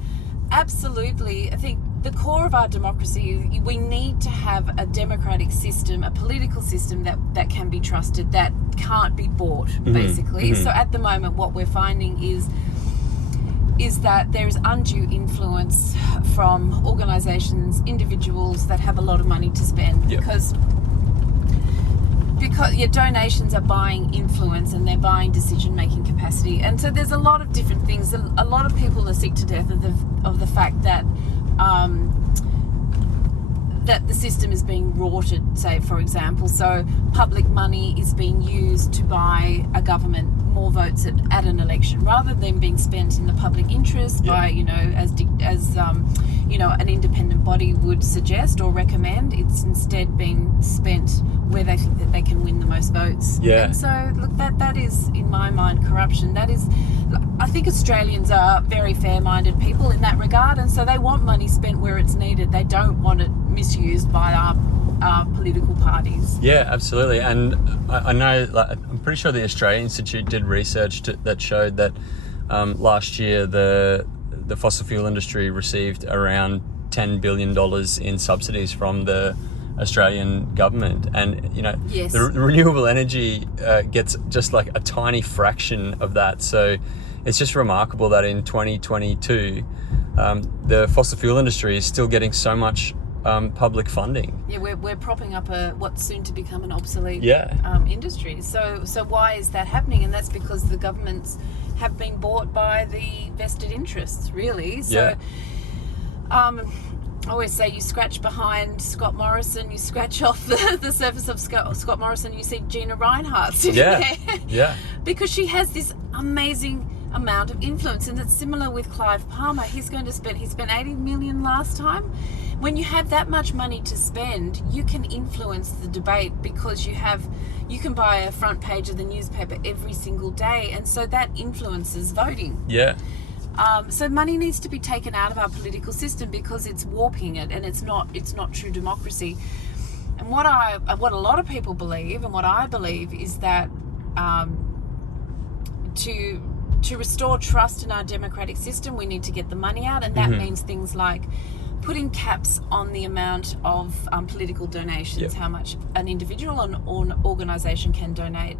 Absolutely. I think the core of our democracy, we need to have a democratic system, a political system that can be trusted, that can't be bought, basically. So at the moment, what we're finding is that there is undue influence from organisations, individuals that have a lot of money to spend, because your donations are buying influence and they're buying decision-making capacity. And so there's a lot of different things. A lot of people are sick to death of the fact that that the system is being rorted, say, for example. So public money is being used to buy a government more votes at an election, rather than being spent in the public interest by, as an independent body would suggest or recommend. It's instead being spent where they think that they can win the most votes. Yeah. And so, look, that is, in my mind, corruption. That is, I think Australians are very fair-minded people in that regard, and so they want money spent where it's needed. They don't want it misused by our political parties. Yeah, absolutely. And I know, I'm pretty sure the Australia Institute did research that showed that last year the fossil fuel industry received around $10 billion in subsidies from the Australian government, and the renewable energy gets just like a tiny fraction of that. So it's just remarkable that in 2022 the fossil fuel industry is still getting so much public funding. Yeah, we're propping up what's soon to become an obsolete industry. So why is that happening? And that's because the governments have been bought by the vested interests, really. So I always say, you scratch behind Scott Morrison, you scratch off the surface of Scott Morrison, you see Gina Reinhardt sitting there. Yeah. Because she has this amazing amount of influence. And it's similar with Clive Palmer. He spent 80 million last time. When you have that much money to spend, you can influence the debate, because you can buy a front page of the newspaper every single day, and so that influences voting. Yeah. So money needs to be taken out of our political system, because it's warping it, and it's not true democracy. And what a lot of people believe, and what I believe, is that to to restore trust in our democratic system, we need to get the money out, and that means things like putting caps on the amount of political donations, how much an individual or an organisation can donate.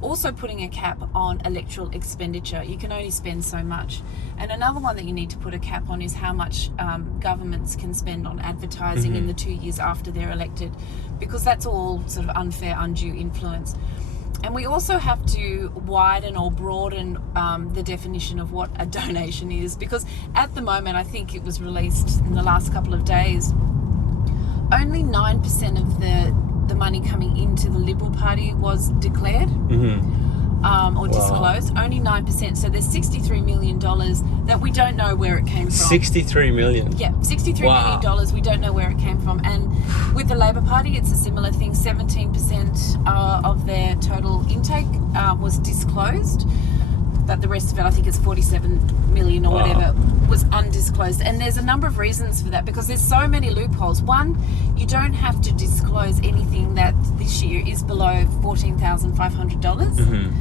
Also putting a cap on electoral expenditure. You can only spend so much. And another one that you need to put a cap on is how much governments can spend on advertising in the 2 years after they're elected, because that's all sort of unfair, undue influence. And we also have to widen or broaden the definition of what a donation is, because at the moment, I think it was released in the last couple of days, only 9% of the money coming into the Liberal Party was declared or disclosed. Only 9%. So there's $63 million that we don't know where it came from. 63 million? Yeah, $63 million. We don't know where it came from. And with the Labor Party, it's a similar thing. 17% of their total intake was disclosed. But the rest of it, I think it's 47 million or whatever, was undisclosed. And there's a number of reasons for that, because there's so many loopholes. One, you don't have to disclose anything that this year is below $14,500.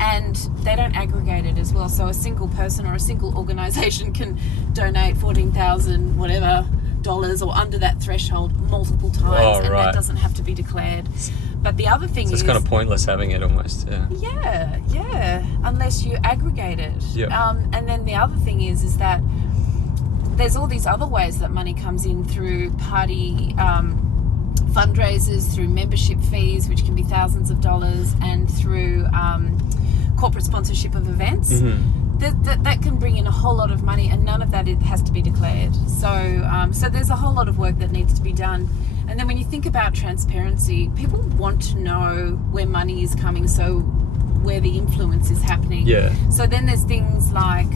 And they don't aggregate it as well. So a single person or a single organisation can donate $14,000 whatever dollars or under that threshold multiple times, and that doesn't have to be declared. But the other thing is... it's kind of pointless having it almost, Yeah, unless you aggregate it. And then the other thing is that there's all these other ways that money comes in through party fundraisers, through membership fees, which can be thousands of dollars, and through corporate sponsorship of events. That can bring in a whole lot of money, and none of that has to be declared. So there's a whole lot of work that needs to be done. And then when you think about transparency, people want to know where money is coming, so where the influence is happening. So then there's things like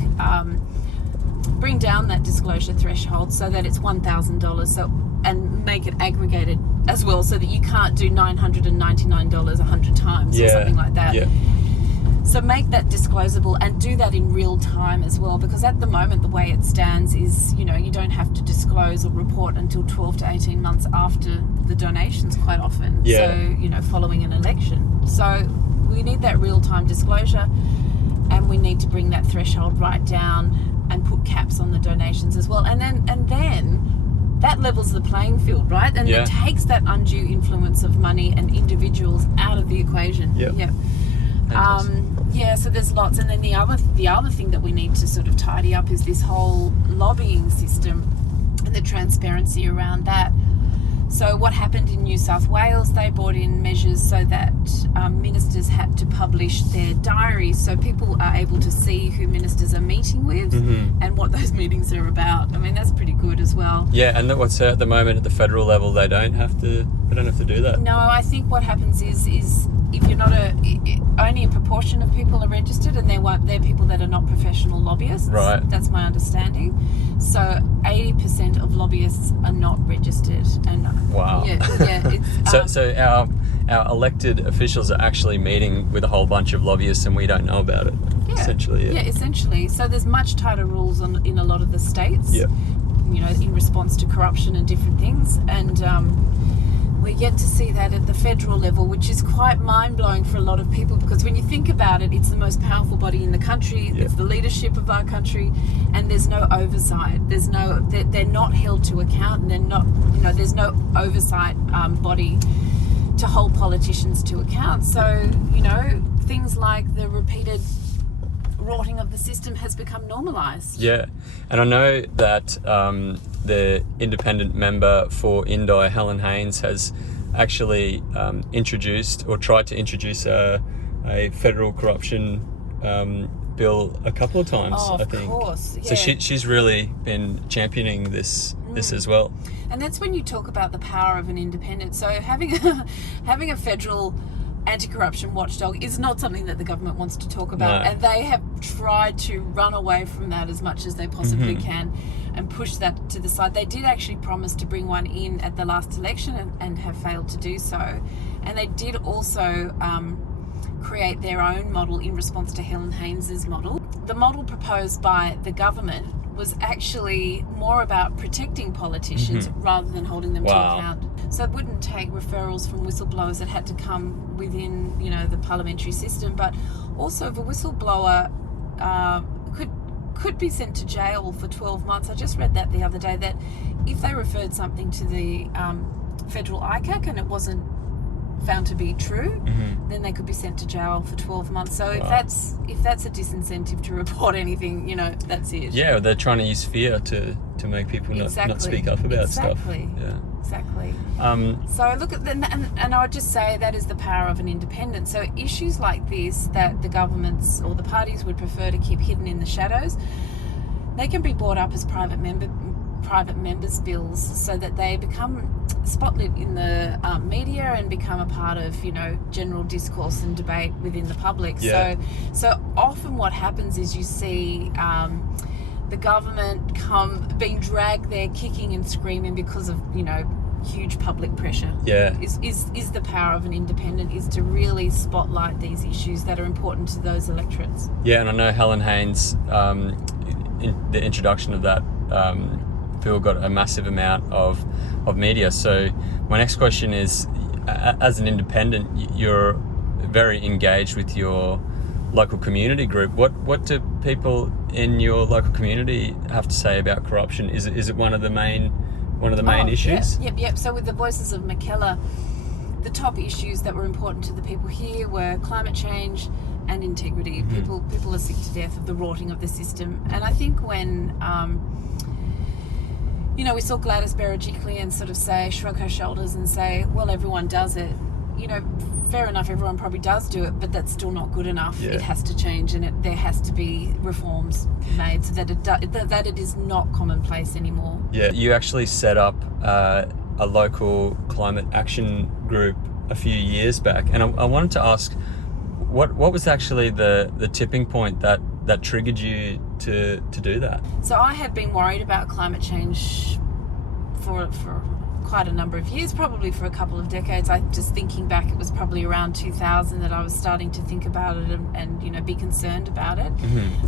bring down that disclosure threshold so that it's $1,000, and make it aggregated as well, so that you can't do $999 100 times or something like that. So make that disclosable and do that in real time as well, because at the moment the way it stands is, you don't have to disclose or report until 12 to 18 months after the donations quite often. So, following an election. So we need that real time disclosure, and we need to bring that threshold right down and put caps on the donations as well. And then that levels the playing field, right? And it takes that undue influence of money and individuals out of the equation. So there's lots. And then the other thing that we need to sort of tidy up is this whole lobbying system and the transparency around that. So what happened in New South Wales, they brought in measures so that ministers had to publish their diaries, so people are able to see who ministers are meeting with and what those meetings are about. I mean, that's pretty good as well. And what's at the moment at the federal level, they don't have to do that. No, I think what happens is if you're not only a proportion of people are registered, and they're people that are not professional lobbyists. Right. That's my understanding. So 80% of lobbyists are not registered. And it's, so our elected officials are actually meeting with a whole bunch of lobbyists, and we don't know about it. Essentially. Essentially. So there's much tighter rules in a lot of the states. In response to corruption and different things, and we're yet to see that at the federal level, which is quite mind-blowing for a lot of people, because when you think about it, it's the most powerful body in the country, it's the leadership of our country, and there's no oversight. They're not held to account, and they're not, there's no oversight body to hold politicians to account. So, things like the repeated rotting of the system has become normalised. And I know that the independent member for Indy, Helen Haynes, has actually introduced or tried to introduce a federal corruption bill a couple of times, I think. Of course, So she's really been championing this as well. And that's when you talk about the power of an independent. So having a federal anti-corruption watchdog is not something that the government wants to talk about, and they have tried to run away from that as much as they possibly can and push that to the side. They did actually promise to bring one in at the last election and have failed to do so, and they did also create their own model in response to Helen Haynes's model. The model proposed by the government was actually more about protecting politicians rather than holding them to account. So it wouldn't take referrals from whistleblowers that had to come within, the parliamentary system, but also if a whistleblower could be sent to jail for 12 months. I just read that the other day, that if they referred something to the federal ICAC and it wasn't found to be true, then they could be sent to jail for 12 months. So if that's a disincentive to report anything, that's it. Yeah, they're trying to use fear to make people not speak up about stuff. Yeah. Exactly. So look at and I would just say that is the power of an independent. So issues like this that the governments or the parties would prefer to keep hidden in the shadows, they can be brought up as private members' bills, so that they become spotlit in the media and become a part of general discourse and debate within the public. Yeah. So often what happens is you see the government being dragged there kicking and screaming because of huge public pressure. Yeah. Is the power of an independent, is to really spotlight these issues that are important to those electorates. Yeah, and I know Helen Haynes, the introduction of that bill got a massive amount of media. So my next question is, as an independent, you're very engaged with your local community group. What do people in your local community have to say about corruption? Is it one of the main issues? Yep. So with the Voices of Mckellar, the top issues that were important to the people here were climate change and integrity. People are sick to death of the rotting of the system. And I think when we saw Gladys Berejiklian sort of shrug her shoulders and say, well, everyone does it. Fair enough, everyone probably does do it, but that's still not good enough. Yeah. It has to change, and there has to be reforms made so that it is not commonplace anymore. Yeah, you actually set up a local climate action group a few years back, and I wanted to ask, what was actually the tipping point that triggered you to do that? So I had been worried about climate change for quite a number of years, probably for a couple of decades. I just thinking back, it was probably around 2000 that I was starting to think about it and be concerned about it.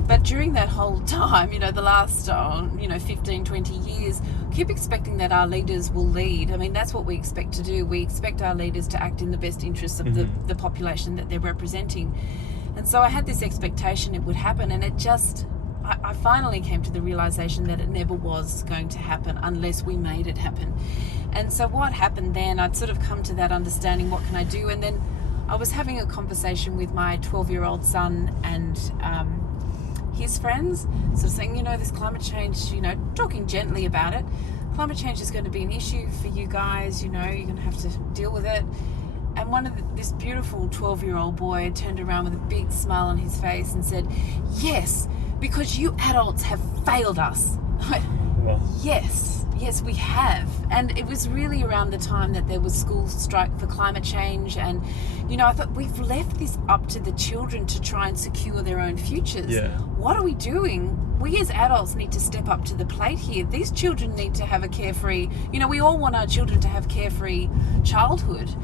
But during that whole time, the last 15, 20 years, keep expecting that our leaders will lead. I mean, that's what we expect to do. We expect our leaders to act in the best interests of the population that they're representing. And so I had this expectation it would happen, and I finally came to the realization that it never was going to happen unless we made it happen. And so what happened then, I'd sort of come to that understanding, what can I do? And then I was having a conversation with my 12-year-old son and his friends, sort of saying, this climate change, talking gently about it. Climate change is going to be an issue for you guys, you're going to have to deal with it. And this beautiful 12-year-old boy turned around with a big smile on his face and said, yes, because you adults have failed us. Well. Yes, we have. And it was really around the time that there was school strike for climate change. And, I thought, we've left this up to the children to try and secure their own futures. Yeah. What are we doing? We as adults need to step up to the plate here. These children need to have a carefree, we all want our children to have carefree childhood.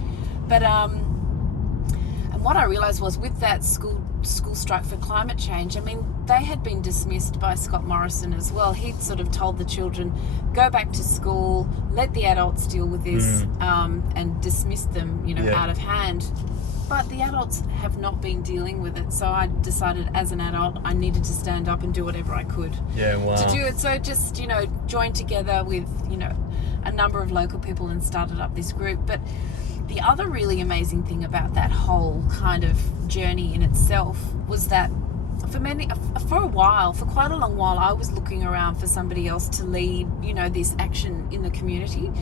But, and what I realised was with that school strike for climate change, I mean, they had been dismissed by Scott Morrison as well. He'd sort of told the children, go back to school, let the adults deal with this, and dismissed them, out of hand. But the adults have not been dealing with it. So I decided as an adult, I needed to stand up and do whatever I could to do it. So just, joined together with, a number of local people and started up this group. But the other really amazing thing about that whole kind of journey in itself was that for quite a long while, I was looking around for somebody else to lead, this action in the community.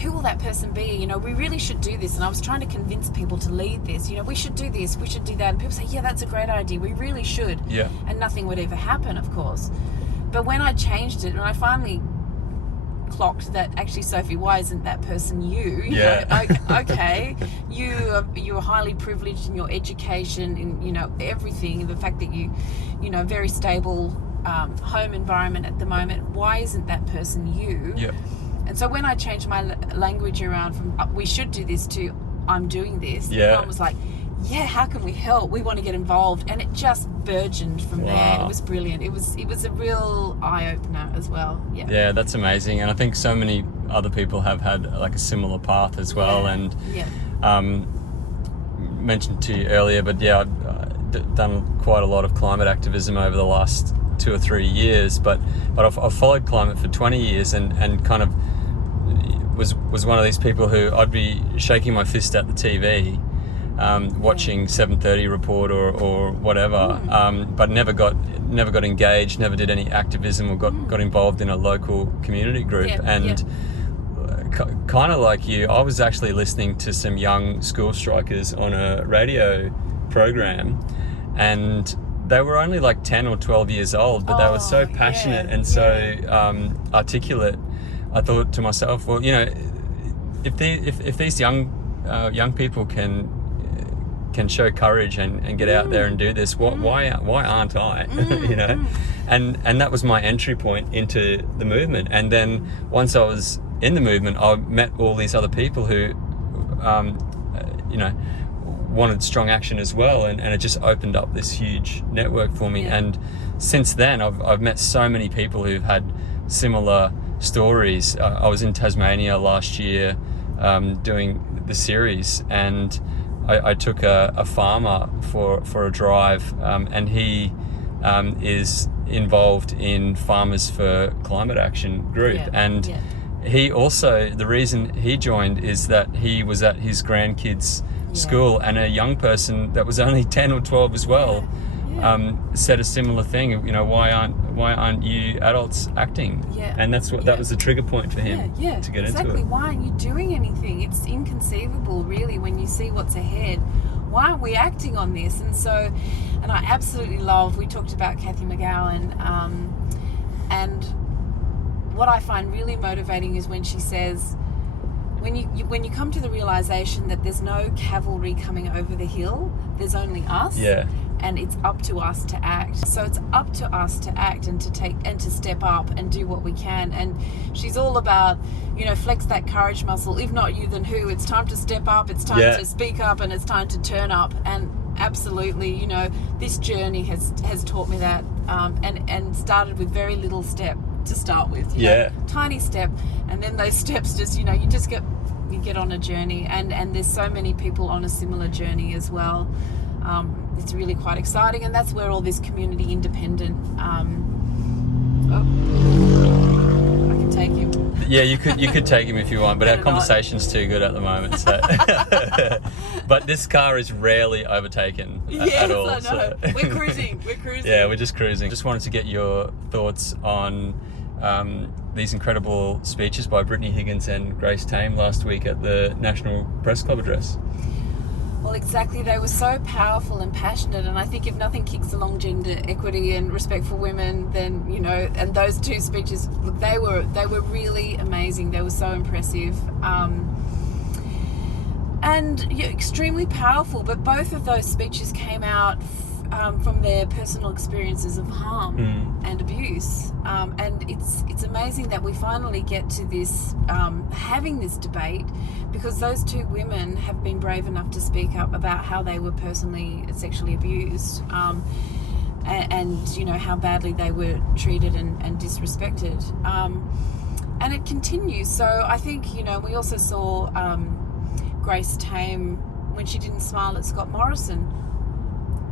Who will that person be? We really should do this. And I was trying to convince people to lead this. We should do this, we should do that. And people say, yeah, that's a great idea. We really should. Yeah. And nothing would ever happen, of course. But when I changed it, and I finally clocked that, actually, Sophie, why isn't that person you? Okay, you're highly privileged in your education, in everything, the fact that you very stable home environment at the moment. Why isn't that person you? Yeah. And so when I changed my language around from we should do this to I'm doing this, everyone was like, yeah, how can we help? We want to get involved. And it just burgeoned from there. It was brilliant. It was a real eye-opener as well. Yeah, that's amazing. And I think so many other people have had like a similar path as well. And mentioned to you earlier, but done quite a lot of climate activism over the last 2 or 3 years, but I've followed climate for 20 years and kind of was one of these people who I'd be shaking my fist at the TV, watching 7:30 report or whatever, but never got engaged, never did any activism or got involved in a local community group. Kind of like you, I was actually listening to some young school strikers on a radio program, and they were only like 10 or 12 years old, but they were so passionate and so articulate. I thought to myself, well, you know, if these young people can show courage and get out there and do this, why aren't I? You know, and that was my entry point into the movement. And then once I was in the movement, I met all these other people who, you know, wanted strong action as well, and it just opened up this huge network for me. And since then, I've met so many people who've had similar stories. I was in Tasmania last year doing the series, and I took a farmer for a drive, and he is involved in Farmers for Climate Action group. He also, the reason he joined is that he was at his grandkids' school, and a young person that was only 10 or 12 as well said a similar thing. You know, why aren't you adults acting? And that's what that was the trigger point for him to get into it. Why aren't you doing anything? It's inconceivable, really, when you see what's ahead. Why aren't we acting on this? And I absolutely love, we talked about Cathy McGowan, and what I find really motivating is when she says, when you come to the realization that there's no cavalry coming over the hill, there's only us. And it's up to us to act. So it's up to us to act and to take and to step up and do what we can. And she's all about, you know, flex that courage muscle. If not you, then who? It's time to step up. It's time to speak up, and it's time to turn up. And absolutely, you know, this journey has taught me that. And started with very little step to start with. You know, tiny step, and then those steps just, you know, you get on a journey. And there's so many people on a similar journey as well. It's really quite exciting, and that's where all this community independent I can take him. You could take him if you want, but our conversation's too good at the moment. So. But this car is rarely overtaken at all. I know. So. We're cruising. Yeah, we're just cruising. Just wanted to get your thoughts on these incredible speeches by Brittany Higgins and Grace Tame last week at the National Press Club address. Well, exactly. They were so powerful and passionate, and I think if nothing kicks along gender equity and respect for women, then, you know, and those two speeches, look, they were really amazing. They were so impressive, and extremely powerful. But both of those speeches came out from their personal experiences of harm and abuse, and it's amazing that we finally get to this having this debate, because those two women have been brave enough to speak up about how they were personally sexually abused, and you know how badly they were treated and disrespected, and it continues. So I think, you know, we also saw Grace Tame when she didn't smile at Scott Morrison.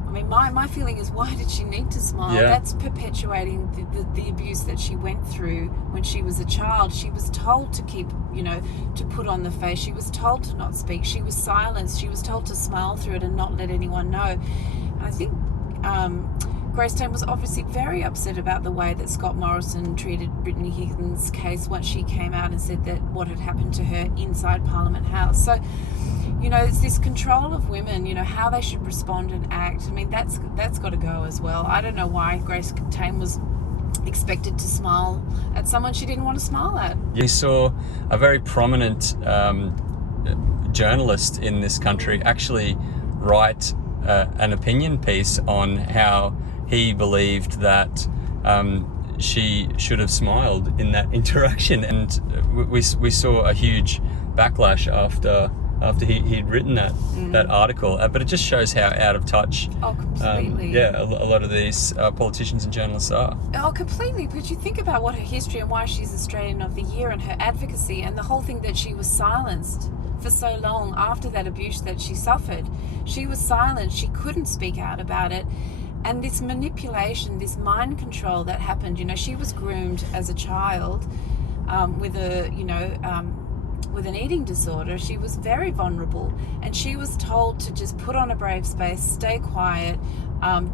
I mean, my feeling is, why did she need to smile? That's perpetuating the abuse that she went through when she was a child. She was told to keep, you know, to put on the face. She was told to not speak. She was silenced. She was told to smile through it and not let anyone know. And I think Grace Tame was obviously very upset about the way that Scott Morrison treated Brittany Higgins' case once she came out and said that what had happened to her inside Parliament House. So, you know, it's this control of women, you know, how they should respond and act. I mean, that's got to go as well. I don't know why Grace Tame was expected to smile at someone she didn't want to smile at. We saw a very prominent journalist in this country actually write an opinion piece on how he believed that she should have smiled in that interaction, and we saw a huge backlash after he'd written that article, but it just shows how out of touch completely a lot of these politicians and journalists are. Completely. But you think about what her history and why she's Australian of the Year and her advocacy and the whole thing, that she was silenced for so long after that abuse that she suffered. She was silent. She couldn't speak out about it. And this manipulation, this mind control that happened, she was groomed as a child with with an eating disorder. She was very vulnerable, and she was told to just put on a brave space, stay quiet,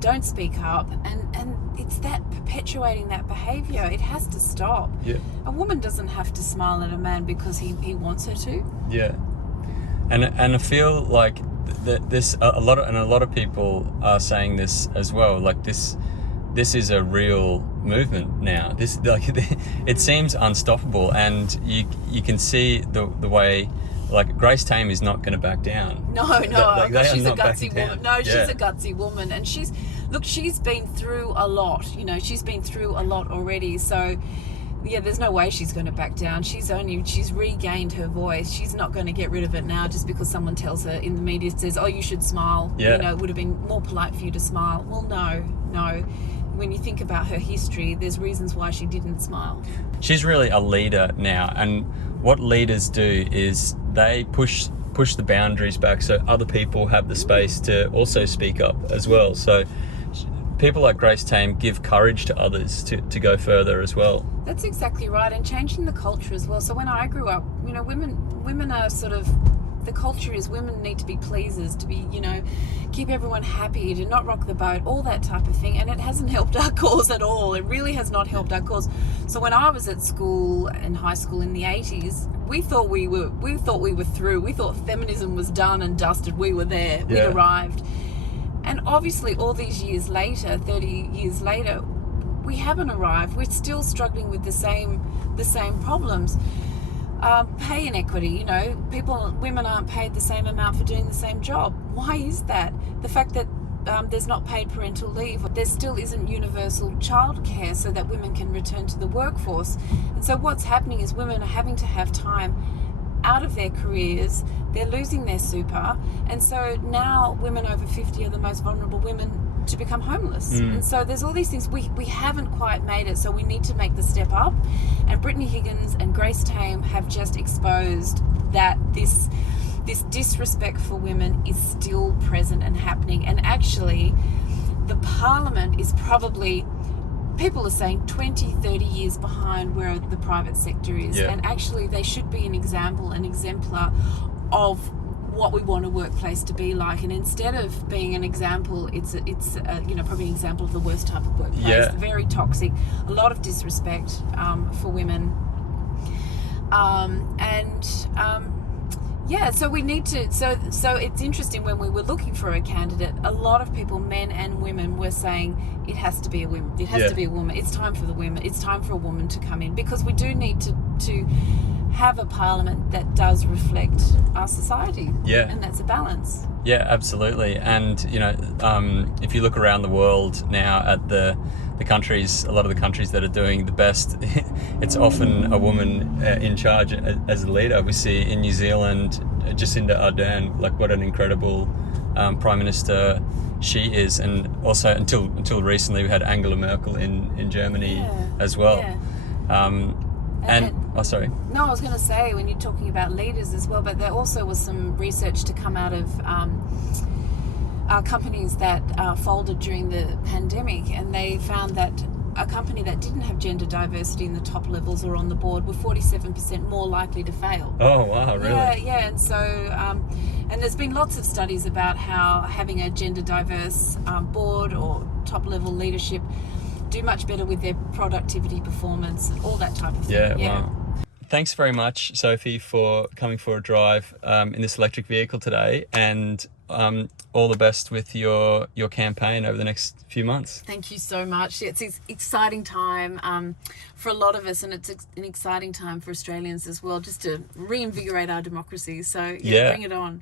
don't speak up, and it's that perpetuating that behavior. It has to stop. Yeah. A woman doesn't have to smile at a man because he wants her to. Yeah. And I feel like a lot of people are saying this as well. Like this is a real movement now. It seems unstoppable, and you can see the way, like, Grace Tame is not going to back down. No, she's a gutsy woman. No, she's a gutsy woman, and she's been through a lot. She's been through a lot already. So yeah, there's no way she's going to back down. She's regained her voice. She's not going to get rid of it now just because someone tells her in the media, says, oh, you should smile. Yeah. It would have been more polite for you to smile. Well, no. When you think about her history, there's reasons why she didn't smile. She's really a leader now, and what leaders do is they push the boundaries back so other people have the space to also speak up as well. So people like Grace Tame give courage to others to go further as well. That's exactly right, and changing the culture as well. So when I grew up, women are sort of, the culture is women need to be pleasers, to be, keep everyone happy, to not rock the boat, all that type of thing. And it hasn't helped our cause at all. It really has not helped our cause. So when I was at school, in high school in the 80s, we thought we were through. We thought feminism was done and dusted. We were there. We'd arrived. And obviously all these years later, 30 years later, we haven't arrived. We're still struggling with the same problems. Pay inequity, women aren't paid the same amount for doing the same job. Why is that? The fact that there's not paid parental leave, there still isn't universal childcare so that women can return to the workforce. And so what's happening is women are having to have time out of their careers. They're losing their super, and so now women over 50 are the most vulnerable women to become homeless. And so there's all these things we haven't quite made it, so we need to make the step up. And Brittany Higgins and Grace Tame have just exposed that this disrespect for women is still present and happening. And actually the parliament is probably, people are saying 20, 30 years behind where the private sector is. Yeah. And actually they should be an example, an exemplar of what we want a workplace to be like. And instead of being an example, it's probably an example of the worst type of workplace. Yeah. Very toxic, a lot of disrespect for women. So we need to, so it's interesting, when we were looking for a candidate, a lot of people, men and women, were saying it has to be a woman. It has to be a woman. It's time for the women. It's time for a woman to come in, because we do need to have a parliament that does reflect our society. Yeah. And that's a balance. Yeah, absolutely. And, if you look around the world now at the countries, a lot of the countries that are doing the best, it's often a woman in charge as a leader. We see in New Zealand, Jacinda Ardern, like, what an incredible Prime Minister she is. And also until recently we had Angela Merkel in Germany as well. Yeah. Sorry. No, I was going to say, when you're talking about leaders as well, but there also was some research to come out of companies that folded during the pandemic, and they found that a company that didn't have gender diversity in the top levels or on the board were 47% more likely to fail. Oh, wow, really? Yeah, and so, and there's been lots of studies about how having a gender diverse board or top level leadership do much better with their productivity, performance, all that type of thing. Yeah. Wow. Thanks very much, Sophie, for coming for a drive in this electric vehicle today, and all the best with your campaign over the next few months. Thank you so much. It's an exciting time for a lot of us, and it's an exciting time for Australians as well, just to reinvigorate our democracy. So bring it on.